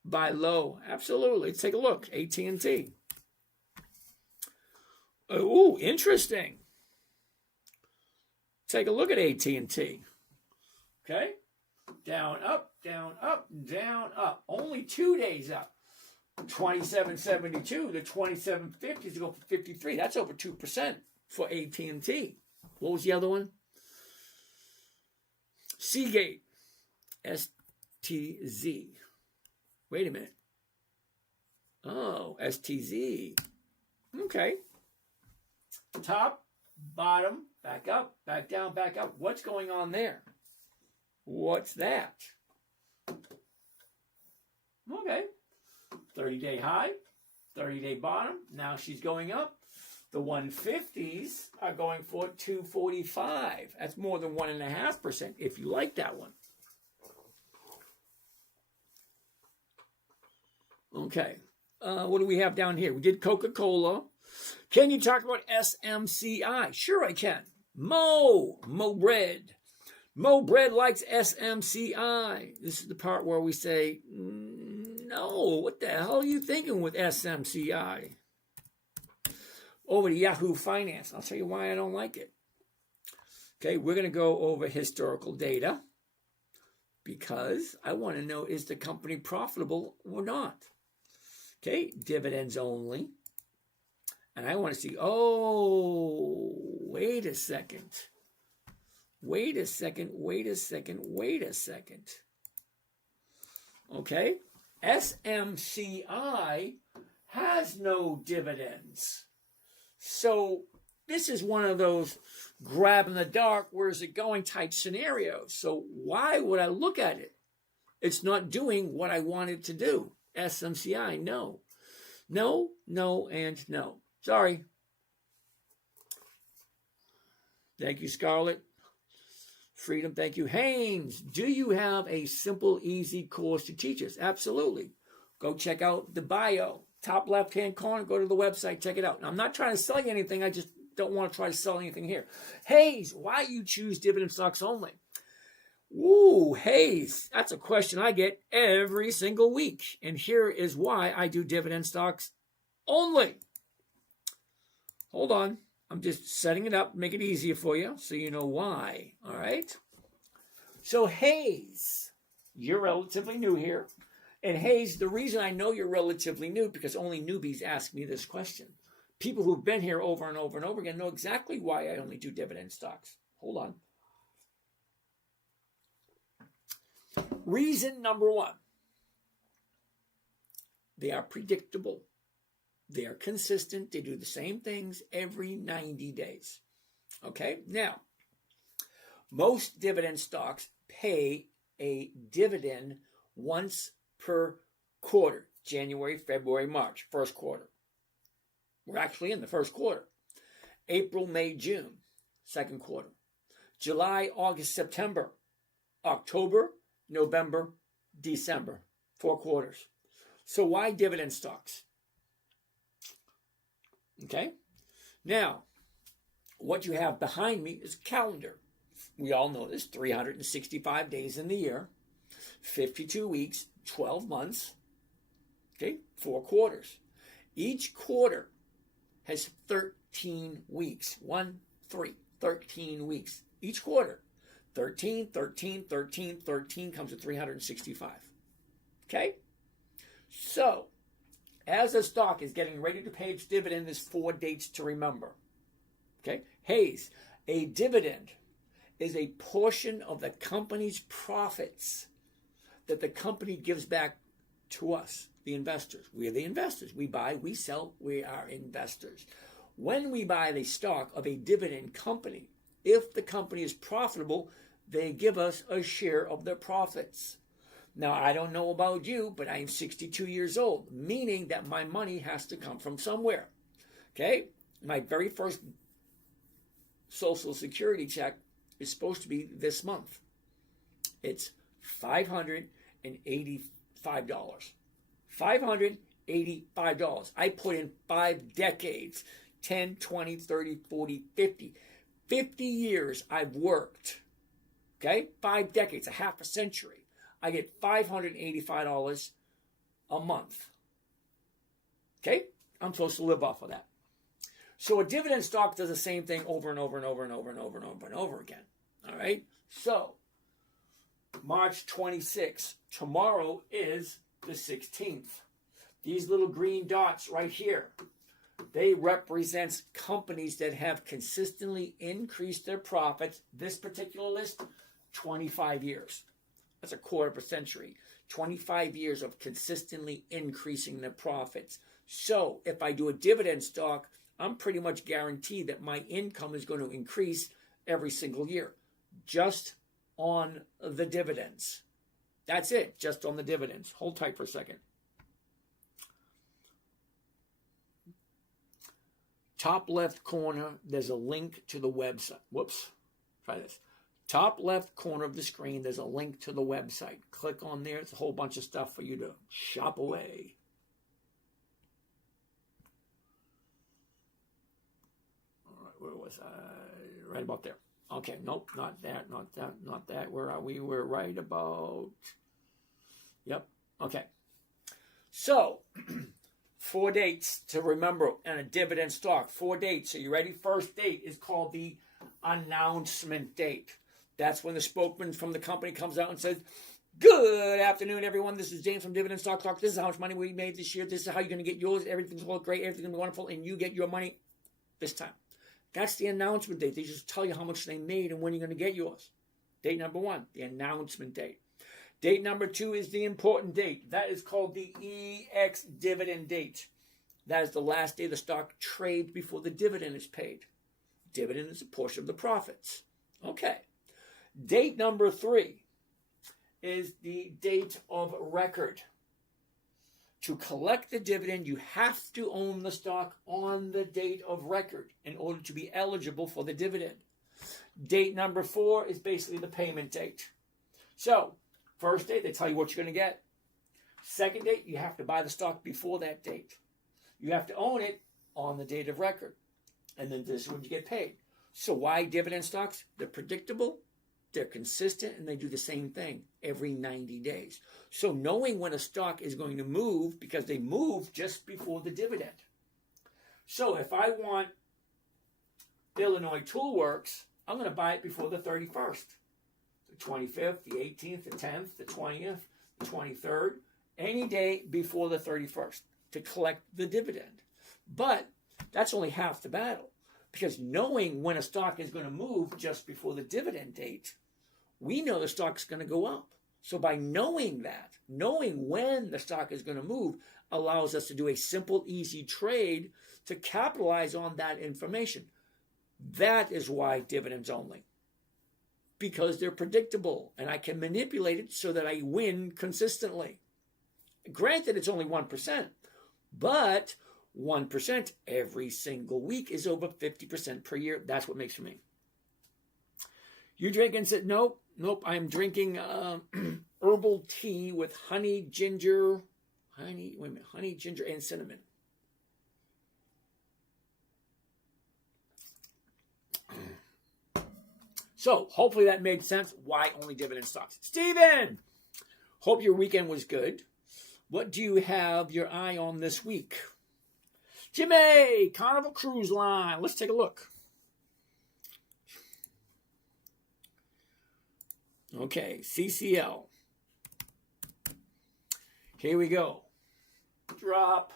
buy low? Absolutely. Let's take a look. AT&T. Oh, interesting. Take a look at AT&T. Okay. Down, up, down, up, down, up. Only 2 days up. 27.72 to 27.50 to go for 53. That's over 2% for AT&T. What was the other one? Seagate. STZ. Wait a minute. Oh, STZ. Okay. Top, bottom, back up, back down, back up. What's going on there? What's that? Okay. 30-day high, 30-day bottom. Now she's going up. The 150s are going for 245. That's more than 1.5% if you like that one. Okay. What do we have down here? We did Coca-Cola. Can you talk about SMCI? Sure I can. Mo Bread. Mo Bread likes SMCI. This is the part where we say, no, what the hell are you thinking with SMCI? Over to Yahoo Finance. I'll tell you why I don't like it. Okay, we're going to go over historical data because I want to know, is the company profitable or not? Okay, dividends only. And I want to see, oh, wait a second. Wait a second. Okay, SMCI has no dividends. So this is one of those grab in the dark, where's it going type scenarios. So why would I look at it? It's not doing what I want it to do. SMCI, no. No, no, and no. Sorry. Thank you, Scarlett. Freedom, thank you. Haynes, do you have a simple, easy course to teach us? Absolutely. Go check out the bio. Top left-hand corner, go to the website, check it out. Now, I'm not trying to sell you anything. I just don't want to try to sell anything here. Hayes, why you choose dividend stocks only? Ooh, Hayes, that's a question I get every single week. And here is why I do dividend stocks only. Hold on. I'm just setting it up, make it easier for you so you know why. All right? So, Hayes, you're relatively new here. And Hayes, the reason I know you're relatively new, because only newbies ask me this question. People who've been here over and over and over again know exactly why I only do dividend stocks. Hold on. Reason number one, they are predictable. They are consistent. They do the same things every 90 days. Okay? Now, most dividend stocks pay a dividend once per quarter. January, February, March, first quarter. We're actually in the first quarter. April, May, June, second quarter. July, August, September, October, November, December, 4 quarters. So why dividend stocks? Okay? Now, what you have behind me is a calendar. We all know this, 365 days in the year, 52 weeks, 12 months, okay, 4 quarters. Each quarter has 13 weeks. 13 weeks. Each quarter. 13 comes to 365. Okay? So, as a stock is getting ready to pay its dividend, there's 4 dates to remember. Okay? Hayes, a dividend is a portion of the company's profits that the company gives back to us, the investors. We're the investors. We buy, we sell, we are investors. When we buy the stock of a dividend company, if the company is profitable, they give us a share of their profits. Now, I don't know about you, but I am 62 years old, meaning that my money has to come from somewhere. Okay? My very first Social Security check is supposed to be this month. It's $585. $585. I put in 5 decades, 10, 20, 30, 40, 50. 50 years I've worked. Okay? 5 decades, a half a century. I get $585 a month. Okay? I'm supposed to live off of that. So a dividend stock does the same thing over and over and over and over and over and over and over again. All right? So, March 26th. Tomorrow is the 16th. These little green dots right here, they represent companies that have consistently increased their profits. This particular list, 25 years. That's a quarter of a century. 25 years of consistently increasing their profits. So if I do a dividend stock, I'm pretty much guaranteed that my income is going to increase every single year. Just on the dividends. That's it, just on the dividends. Hold tight for a second. Top left corner, there's a link to the website. Whoops, try this. Top left corner of the screen, there's a link to the website. Click on there. It's a whole bunch of stuff for you to shop away. All right, where was I? Right about there. Okay, nope, not that. Where are we? We're right about, yep, okay. So, 4 dates to remember in a dividend stock. 4 dates. Are you ready? First date is called the announcement date. That's when the spokesman from the company comes out and says, good afternoon, everyone. This is James from Dividend Stock Talk. This is how much money we made this year. This is how you're going to get yours. Everything's going to look great. Everything's going to be wonderful. And you get your money this time. That's the announcement date. They just tell you how much they made and when you're going to get yours. Date number 1, the announcement date. Date number 2 is the important date. That is called the EX dividend date. That is the last day the stock trades before the dividend is paid. Dividend is a portion of the profits. Okay. Date number 3 is the date of record. To collect the dividend, you have to own the stock on the date of record in order to be eligible for the dividend. Date number 4 is basically the payment date. So, first date, they tell you what you're going to get. Second date, you have to buy the stock before that date. You have to own it on the date of record. And then this is when you get paid. So why dividend stocks? They're predictable, they're consistent, and they do the same thing every 90 days. So knowing when a stock is going to move, because they move just before the dividend. So if I want Illinois Tool Works, I'm going to buy it before the 31st. The 25th, the 18th, the 10th, the 20th, the 23rd, any day before the 31st to collect the dividend. But that's only half the battle, because knowing when a stock is going to move just before the dividend date, we know the stock's going to go up. So by knowing that, knowing when the stock is going to move allows us to do a simple, easy trade to capitalize on that information. That is why dividends only. Because they're predictable and I can manipulate it so that I win consistently. Granted, it's only 1%, but 1% every single week is over 50% per year. That's what makes for me. You drink and said, nope, I'm drinking herbal tea with honey, ginger, and cinnamon. So hopefully that made sense. Why only dividend stocks? Steven, hope your weekend was good. What do you have your eye on this week? Jimmy, Carnival Cruise Line. Let's take a look. Okay, CCL. Here we go. Drop.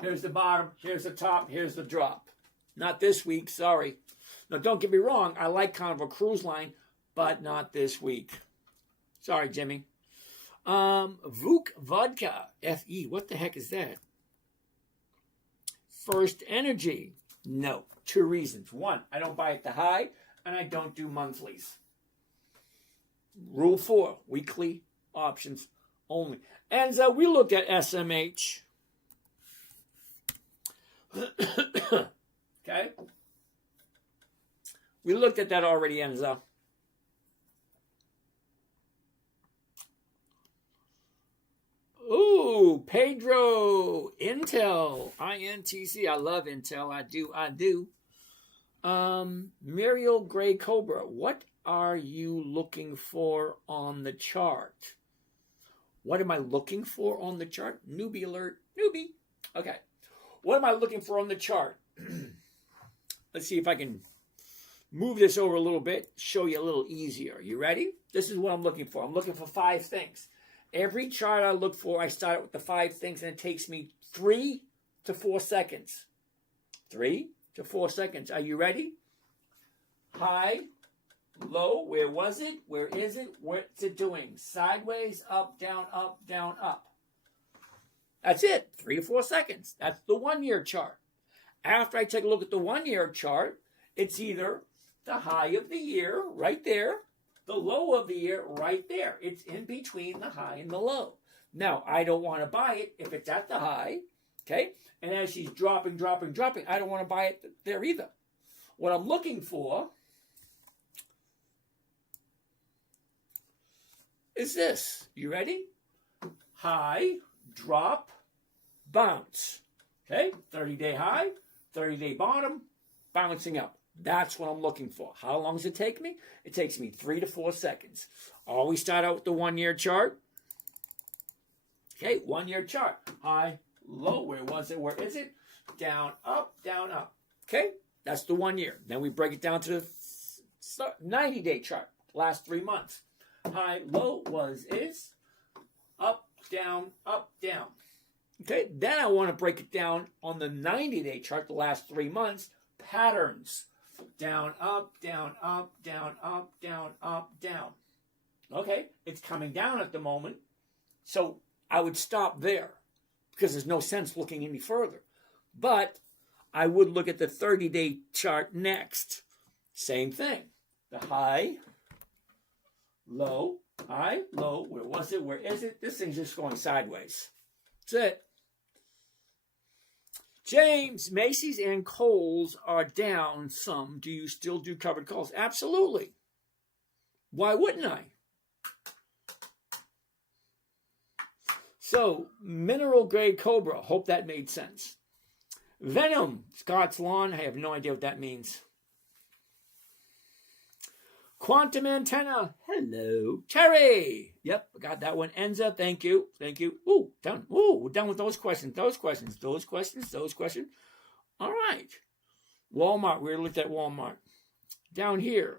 Here's the bottom. Here's the top. Here's the drop. Not this week, sorry. Now, don't get me wrong. I like Carnival Cruise Line, but not this week. Sorry, Jimmy. Vuk Vodka. F-E. What the heck is that? First Energy. No. 2 reasons. 1, I don't buy at the high, and I don't do monthlies. Rule 4, weekly options only. And so we looked at SMH. Okay? We looked at that already, Enzo. Ooh, Pedro, Intel, INTC. I love Intel. I do. Muriel Gray Cobra. What are you looking for on the chart? What am I looking for on the chart? Newbie alert. Newbie. Okay. What am I looking for on the chart? Let's see if I can move this over a little bit, show you a little easier. You ready? This is what I'm looking for. I'm looking for 5 things. Every chart I look for, I start with the 5 things, and it takes me 3 to 4 seconds. 3 to 4 seconds. Are you ready? High, low, where was it? Where is it? What's it doing? Sideways, up, down, up, down, up. That's it. 3 to 4 seconds. That's the 1-year chart. After I take a look at the 1-year chart, it's either the high of the year right there, the low of the year right there. It's in between the high and the low. Now, I don't want to buy it if it's at the high, okay? And as she's dropping, I don't want to buy it there either. What I'm looking for is this. You ready? High, drop, bounce. Okay? 30-day high, 30-day bottom, bouncing up. That's what I'm looking for. How long does it take me? It takes me 3 to 4 seconds. Always start out with the 1 year chart. Okay, 1 year chart. High, low, where was it? Where is it? Down, up, down, up. Okay, that's the 1 year. Then we break it down to the 90-day chart. Last 3 months. High, low, was, is. Up, down, up, down. Okay, then I want to break it down on the 90-day chart, the last 3 months. Patterns. Down, up, down, up, down, up, down, up, down. Okay, it's coming down at the moment. So I would stop there because there's no sense looking any further. But I would look at the 30-day chart next. Same thing. The high, low, high, low. Where was it? Where is it? This thing's just going sideways. That's it. James, Macy's and Kohl's are down some. Do you still do covered calls? Absolutely. Why wouldn't I? So, mineral grade Cobra. Hope that made sense. Venom, Scott's Lawn. I have no idea what that means. Quantum Antenna. Hello. Terry. Yep, got that one. Enza, thank you. Thank you. Ooh, done. Ooh, we're done with those questions. Those questions. All right. Walmart. We looked at Walmart. Down here.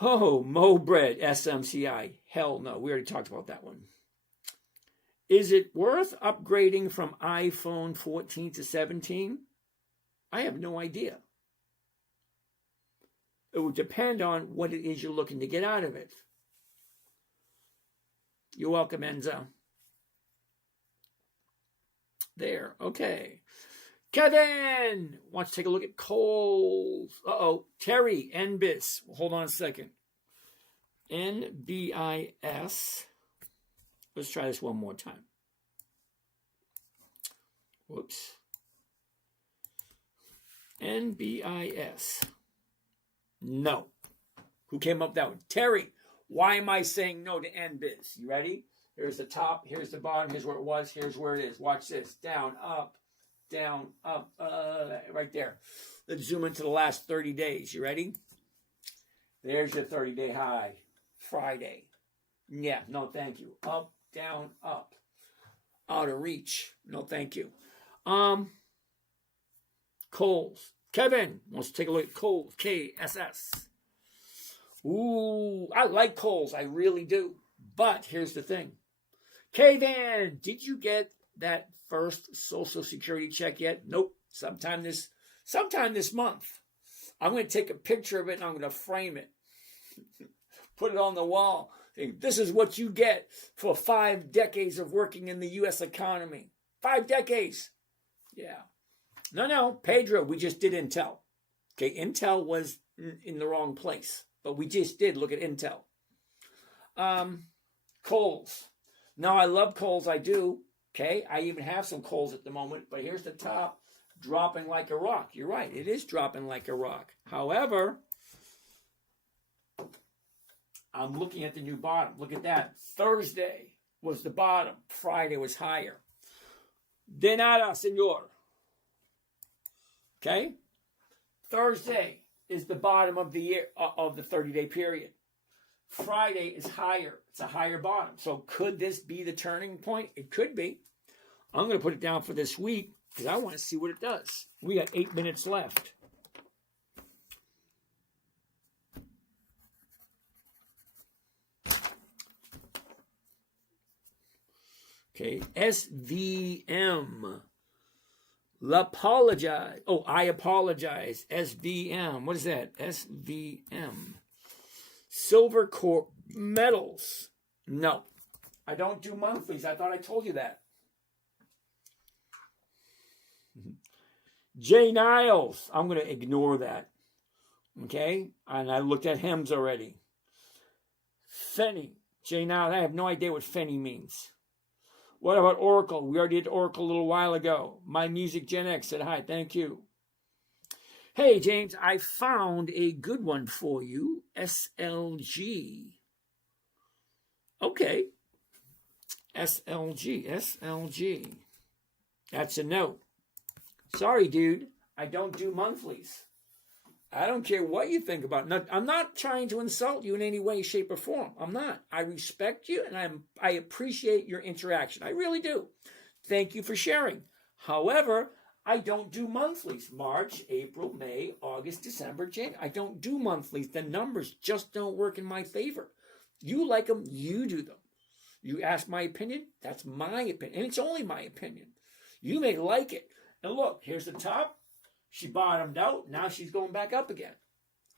Oh, Mo Bread, SMCI. Hell no. We already talked about that one. Is it worth upgrading from iPhone 14 to 17? I have no idea. It would depend on what it is you're looking to get out of it. You're welcome, Enza. There, okay. Kevin wants to take a look at Kohl's. Uh-oh, Terry, NBIS. Hold on a second. NBIS. Let's try this one more time. Whoops. NBIS. No. Who came up with that one? Terry. Why am I saying no to NBIS? You ready? Here's the top. Here's the bottom. Here's where it was. Here's where it is. Watch this. Down, up, right there. Let's zoom into the last 30 days. You ready? There's your 30-day high. Friday. Yeah, no thank you. Up, down, up. Out of reach. No thank you. Kohl's. Kevin wants to take a look at Kohl's. KSS. Ooh, I like Kohl's. I really do. But here's the thing. Kevin, did you get that first Social Security check yet? Nope. Sometime this month. I'm going to take a picture of it and I'm going to frame it. Put it on the wall. This is what you get for 5 decades of working in the U.S. economy. 5 decades. Yeah. No, Pedro, we just did Intel. Okay, Intel was in the wrong place, but we just did look at Intel. Kohl's. Now, I love Kohl's, I do. Okay, I even have some Kohl's at the moment, but here's the top, dropping like a rock. You're right, it is dropping like a rock. However, I'm looking at the new bottom. Look at that. Thursday was the bottom. Friday was higher. De nada, senor. Okay? Thursday is the bottom of the year, of the 30-day period. Friday is higher. It's a higher bottom. So could this be the turning point? It could be. I'm going to put it down for this week because I want to see what it does. We got 8 minutes left. Okay, SVM. L'apologize. Oh, I apologize. SVM. What is that? SVM. Silver Corp Metals. No. I don't do monthlies. I thought I told you that. J. Niles. I'm going to ignore that. Okay? And I looked at HEMS already. Fenny. J. Niles. I have no idea what Fenny means. What about Oracle? We already did Oracle a little while ago. My Music Gen X said hi. Thank you. Hey, James, I found a good one for you. SLG. Okay. SLG. That's a no. Sorry, dude. I don't do monthlies. I don't care what you think about it. I'm not trying to insult you in any way, shape, or form. I'm not. I respect you, and I appreciate your interaction. I really do. Thank you for sharing. However, I don't do monthlies. March, April, May, August, December, January. I don't do monthlies. The numbers just don't work in my favor. You like them, you do them. You ask my opinion, that's my opinion. And it's only my opinion. You may like it. And look, here's the top. She bottomed out. Now she's going back up again.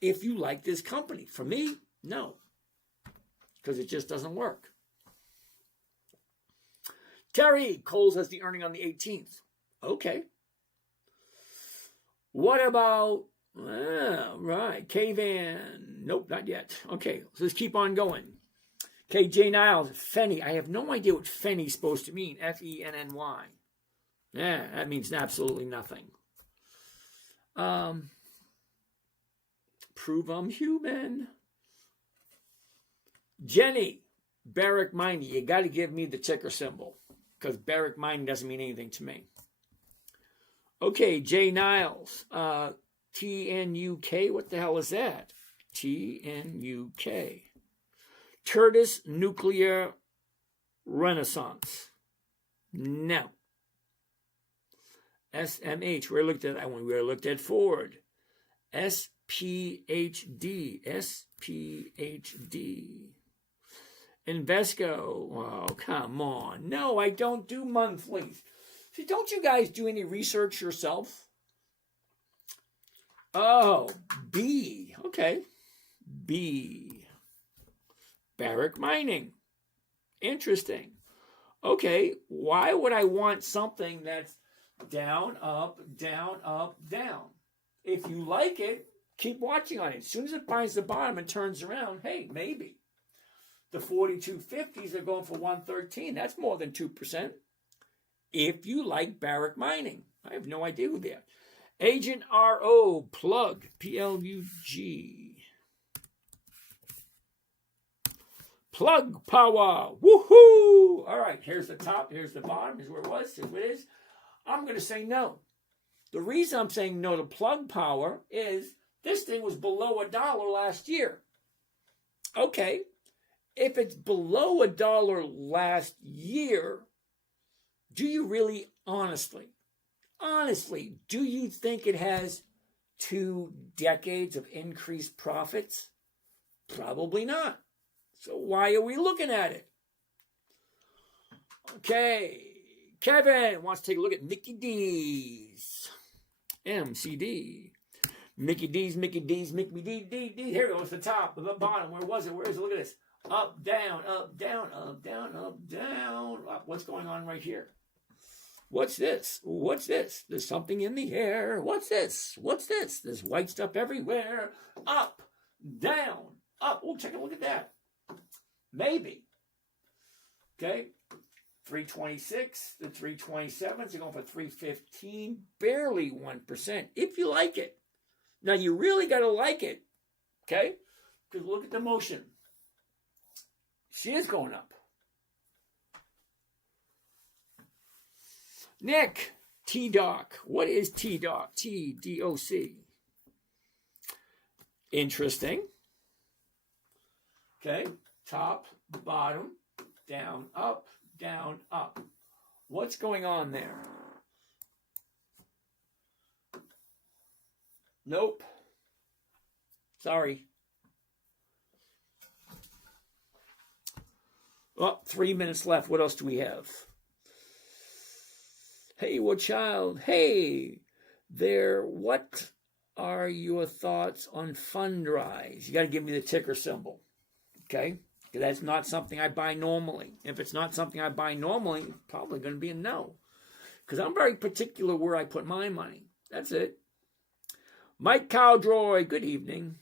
If you like this company. For me, no. Because it just doesn't work. Terry, Kohl's has the earning on the 18th. Okay. What about, right, K-Van? Nope, not yet. Okay, so let's keep on going. Okay, J. Niles, Fenny. I have no idea what Fenny is supposed to mean. F-E-N-N-Y. Yeah, that means absolutely nothing. Prove I'm human. Jenny, Barrick Mining. You got to give me the ticker symbol because Barrick Mining doesn't mean anything to me. Okay, J. Niles, T-N-U-K. What the hell is that? T-N-U-K. Tertis Nuclear Renaissance. No. SMH. We looked at that one. We looked at Ford. SPHD. SPHD. Invesco. Oh, come on. No, I don't do monthlies. See, don't you guys do any research yourself? Oh, B. Okay. B. Barrick Mining. Interesting. Okay, why would I want something that's down, up, down, up, down? If you like it, keep watching on it. As soon as it finds the bottom and turns around, hey, maybe. The 4250s are going for 113. That's more than 2%. If you like Barrick Mining. I have no idea who they are. Agent R.O. Plug. P-L-U-G. Plug power. Woohoo! All right, here's the top. Here's the bottom. Here's where it was. Here's what it is. I'm going to say no. The reason I'm saying no to plug power is this thing was below $1 last year. Okay. If it's below $1 last year, do you really honestly, do you think it has 2 decades of increased profits? Probably not. So why are we looking at it? Okay. Kevin wants to take a look at Mickey D's. MCD. Mickey D's, Mickey D's, Mickey D. Here it goes, the top, the bottom. Where was it? Where is it? Look at this. Up, down, up, down, up, down, up, down, up. What's going on right here? What's this? What's this? There's something in the air. What's this? What's this? There's white stuff everywhere. Up, down, up. Oh, take a look at that. Maybe. Okay. 326, the 327s are going for 315, barely 1%, if you like it. Now, you really got to like it, okay? Because look at the motion. She is going up. Nick, T-Doc. What is T-Doc? T-D-O-C. Interesting. Okay, top, bottom, down, up. Down, up. What's going on there? Nope. Sorry. Oh, 3 minutes left. What else do we have? Hey, what child? Hey, there. What are your thoughts on Fundrise? You got to give me the ticker symbol. Okay? That's not something I buy normally. If it's not something I buy normally, it's probably going to be a no. Because I'm very particular where I put my money. That's it. Mike Cowdroy, good evening.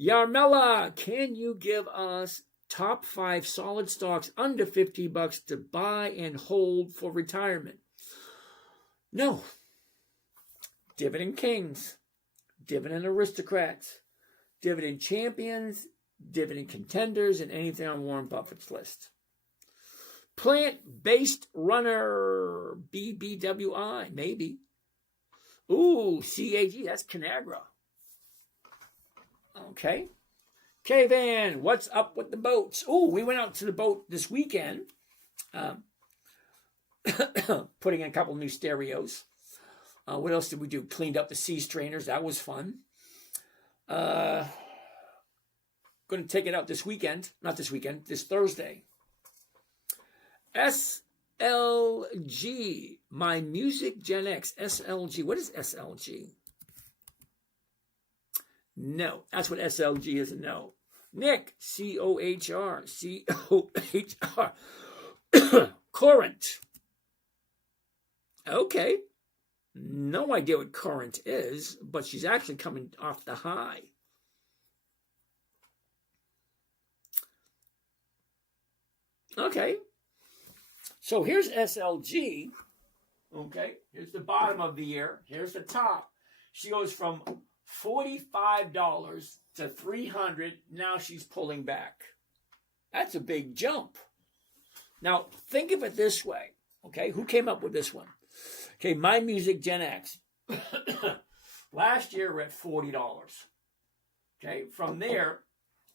Yarmela, can you give us top 5 solid stocks under $50 to buy and hold for retirement? No. Dividend Kings, Dividend Aristocrats, Dividend Champions, Dividend Contenders, and anything on Warren Buffett's list. Plant-based runner, BBWI, maybe. Ooh, CAG, that's Conagra. Okay. K-Van, what's up with the boats? Ooh, we went out to the boat this weekend. Putting in a couple new stereos. What else did we do? Cleaned up the sea strainers. That was fun. Going to take it out this weekend. Not this weekend. This Thursday. SLG. My Music Gen X. SLG. What is SLG? No. That's what SLG is. No. Nick. COHR. COHR. Current. Okay. No idea what current is, but she's actually coming off the high. Okay. So here's SLG. Okay. Here's the bottom of the year. Here's the top. She goes from $45 to $300. Now she's pulling back. That's a big jump. Now, think of it this way. Okay. Who came up with this one? Okay. My Music Gen X. Last year we're at $40. Okay. From there,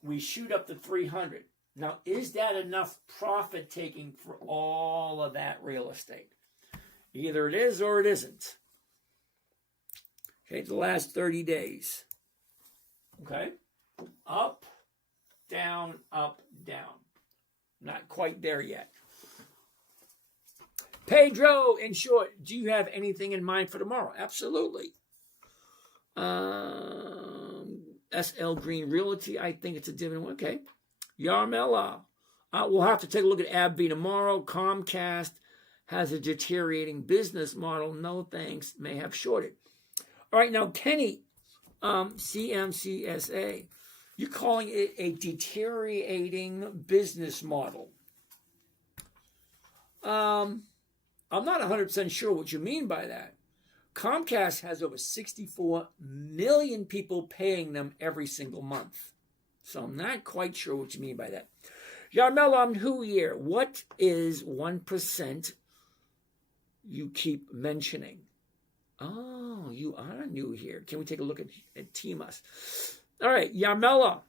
we shoot up to $300. Now, is that enough profit taking for all of that real estate? Either it is or it isn't. Okay, the last 30 days. Okay, up, down, down. Not quite there yet. Pedro, in short, do you have anything in mind for tomorrow? Absolutely. SL Green Realty, I think it's a dividend. Okay. Yarmella. We'll have to take a look at AbbVie tomorrow. Comcast has a deteriorating business model. No thanks. May have shorted. All right, now, Kenny, CMCSA, you're calling it a deteriorating business model. I'm not 100% sure what you mean by that. Comcast has over 64 million people paying them every single month. So I'm not quite sure what you mean by that. Yarmel, who here? What is 1% you keep mentioning? Oh, you are new here. Can we take a look at Timas? All right, Yarmela.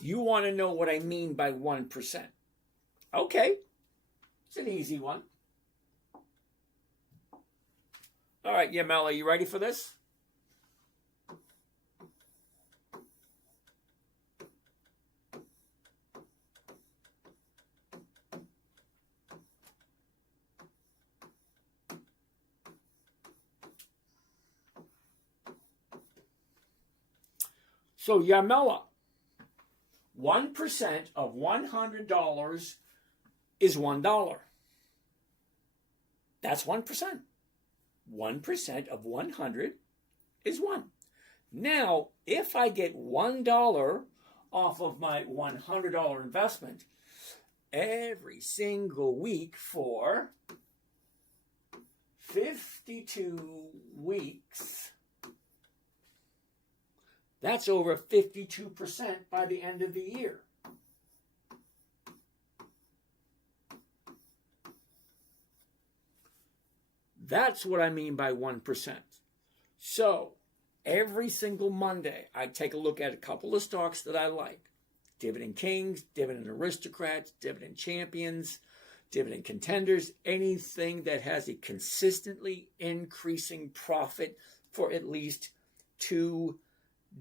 You want to know what I mean by 1%. Okay. It's an easy one. All right, Yarmela, you ready for this? So, Yarmela, 1% of $100 is $1. That's 1%. 1% of 100 is 1. Now, if I get $1 off of my $100 investment every single week for 52 weeks, that's over 52% by the end of the year. That's what I mean by 1%. So, every single Monday, I take a look at a couple of stocks that I like. Dividend Kings, Dividend Aristocrats, Dividend Champions, Dividend Contenders, anything that has a consistently increasing profit for at least 2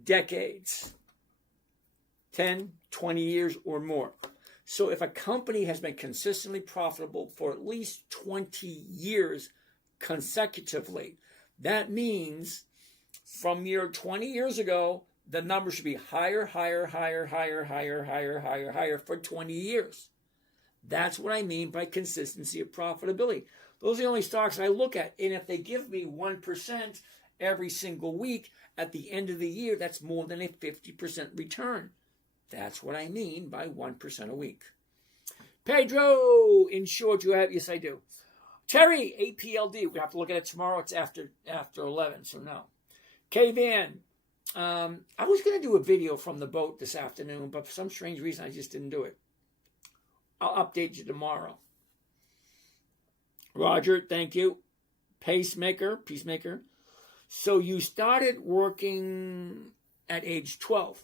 decades, 10, 20 years or more. So if a company has been consistently profitable for at least 20 years consecutively, that means from 20 years ago, the number should be higher for 20 years. That's what I mean by consistency of profitability. Those are the only stocks I look at. And if they give me 1% every single week, at the end of the year, that's more than a 50% return. That's what I mean by 1% a week. Pedro, in short, you have, yes, I do. Terry, APLD, we have to look at it tomorrow. It's after 11, so no. K-Van, I was going to do a video from the boat this afternoon, but for some strange reason, I just didn't do it. I'll update you tomorrow. Roger, thank you. Peacemaker. So you started working at age 12.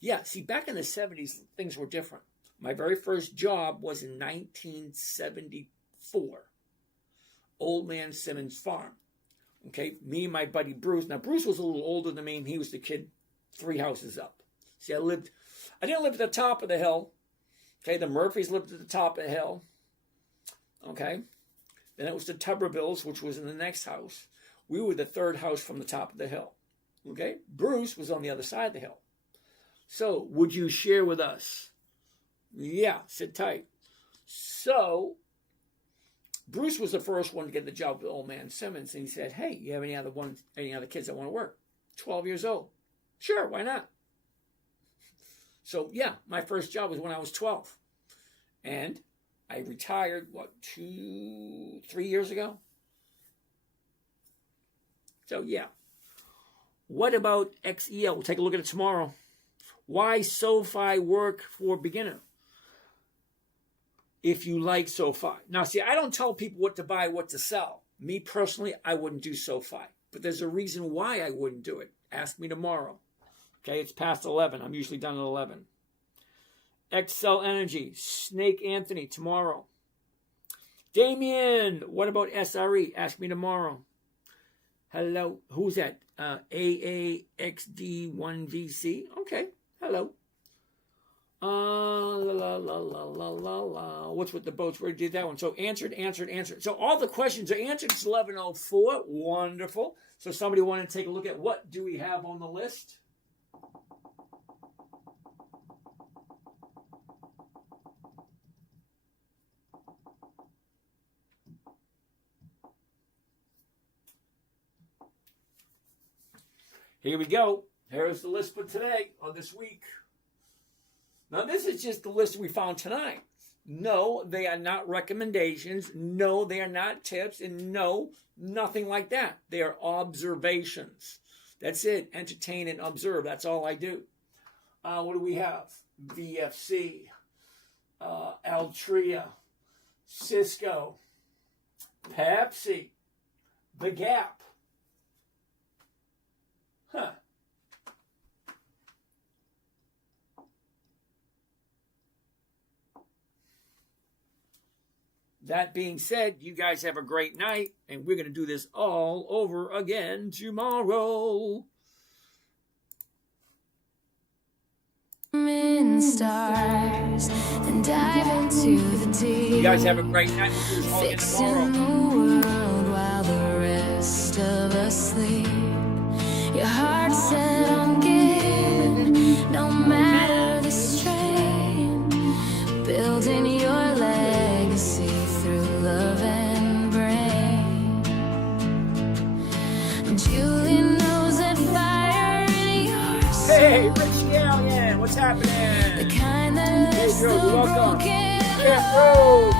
Yeah, see, back in the 70s, things were different. My very first job was in 1974. Old Man Simmons Farm. Okay, me and my buddy Bruce. Now, Bruce was a little older than me, and he was the kid 3 houses up. See, I didn't live at the top of the hill. Okay, the Murphys lived at the top of the hill. Okay, then it was the Tubervilles, which was in the next house. We were the 3rd house from the top of the hill. Okay, Bruce was on the other side of the hill. So, would you share with us? Yeah, sit tight. So, Bruce was the first one to get the job with Old Man Simmons, and he said, "Hey, you have any other kids that want to work?" 12 years old. Sure, why not? So, yeah, my first job was when I was 12. And I retired, 3 years ago? So, yeah. What about XEL? We'll take a look at it tomorrow. Why SoFi work for beginner? If you like SoFi. Now, see, I don't tell people what to buy, what to sell. Me personally, I wouldn't do SoFi. But there's a reason why I wouldn't do it. Ask me tomorrow. Okay, it's past 11. I'm usually done at 11. Excel Energy, Snake Anthony, tomorrow. Damien, what about SRE? Ask me tomorrow. Hello, who's that? AAXD1VC. Okay, hello. What's with the boats? Where did you do that one? So answered. So all the questions are answered. It's 11:04. Wonderful. So somebody want to take a look at what do we have on the list? Here we go. Here's the list for today or this week. Now, this is just the list we found tonight. No, they are not recommendations. No, they are not tips. And no, nothing like that. They are observations. That's it. Entertain and observe. That's all I do. What do we have? VFC, Altria, Cisco, Pepsi, The Gap. Huh. That being said, you guys have a great night, and we're going to do this all over again tomorrow. Stars, then dive into the deep. You guys have a great night. We'll do this all again tomorrow. The world while the rest of us sleep. Your heart set on giving, no matter the strain. Building your legacy through love and brain. Julie knows that fire in your soul. Hey, Rich Gallion, what's happening? The kind that lets the broken Road.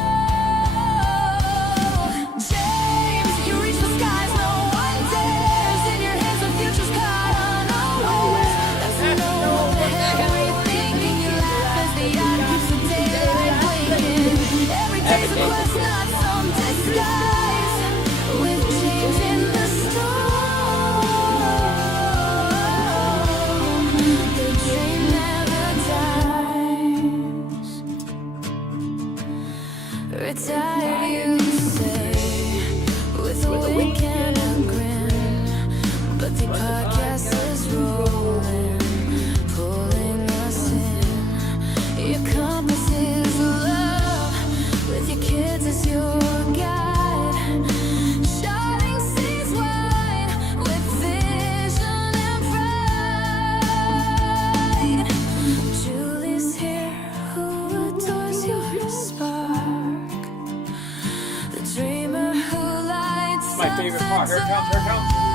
James, you reach the skies, no one dares. In your hands, the future's caught unawares. That's no everything. You laugh as the eye keeps the daylight blinking. Every day's a quest, not some disguise. With James in the storm, the dream never dies. Retire, you say, with a wink and a grin. But the podcast is rolling, pulling us in. Your compass is love, with your kids as your guide. Shining seas wide, with vision and pride. Julie's here, who adores your spark. The dreamer who lights My favorite part. Here it comes.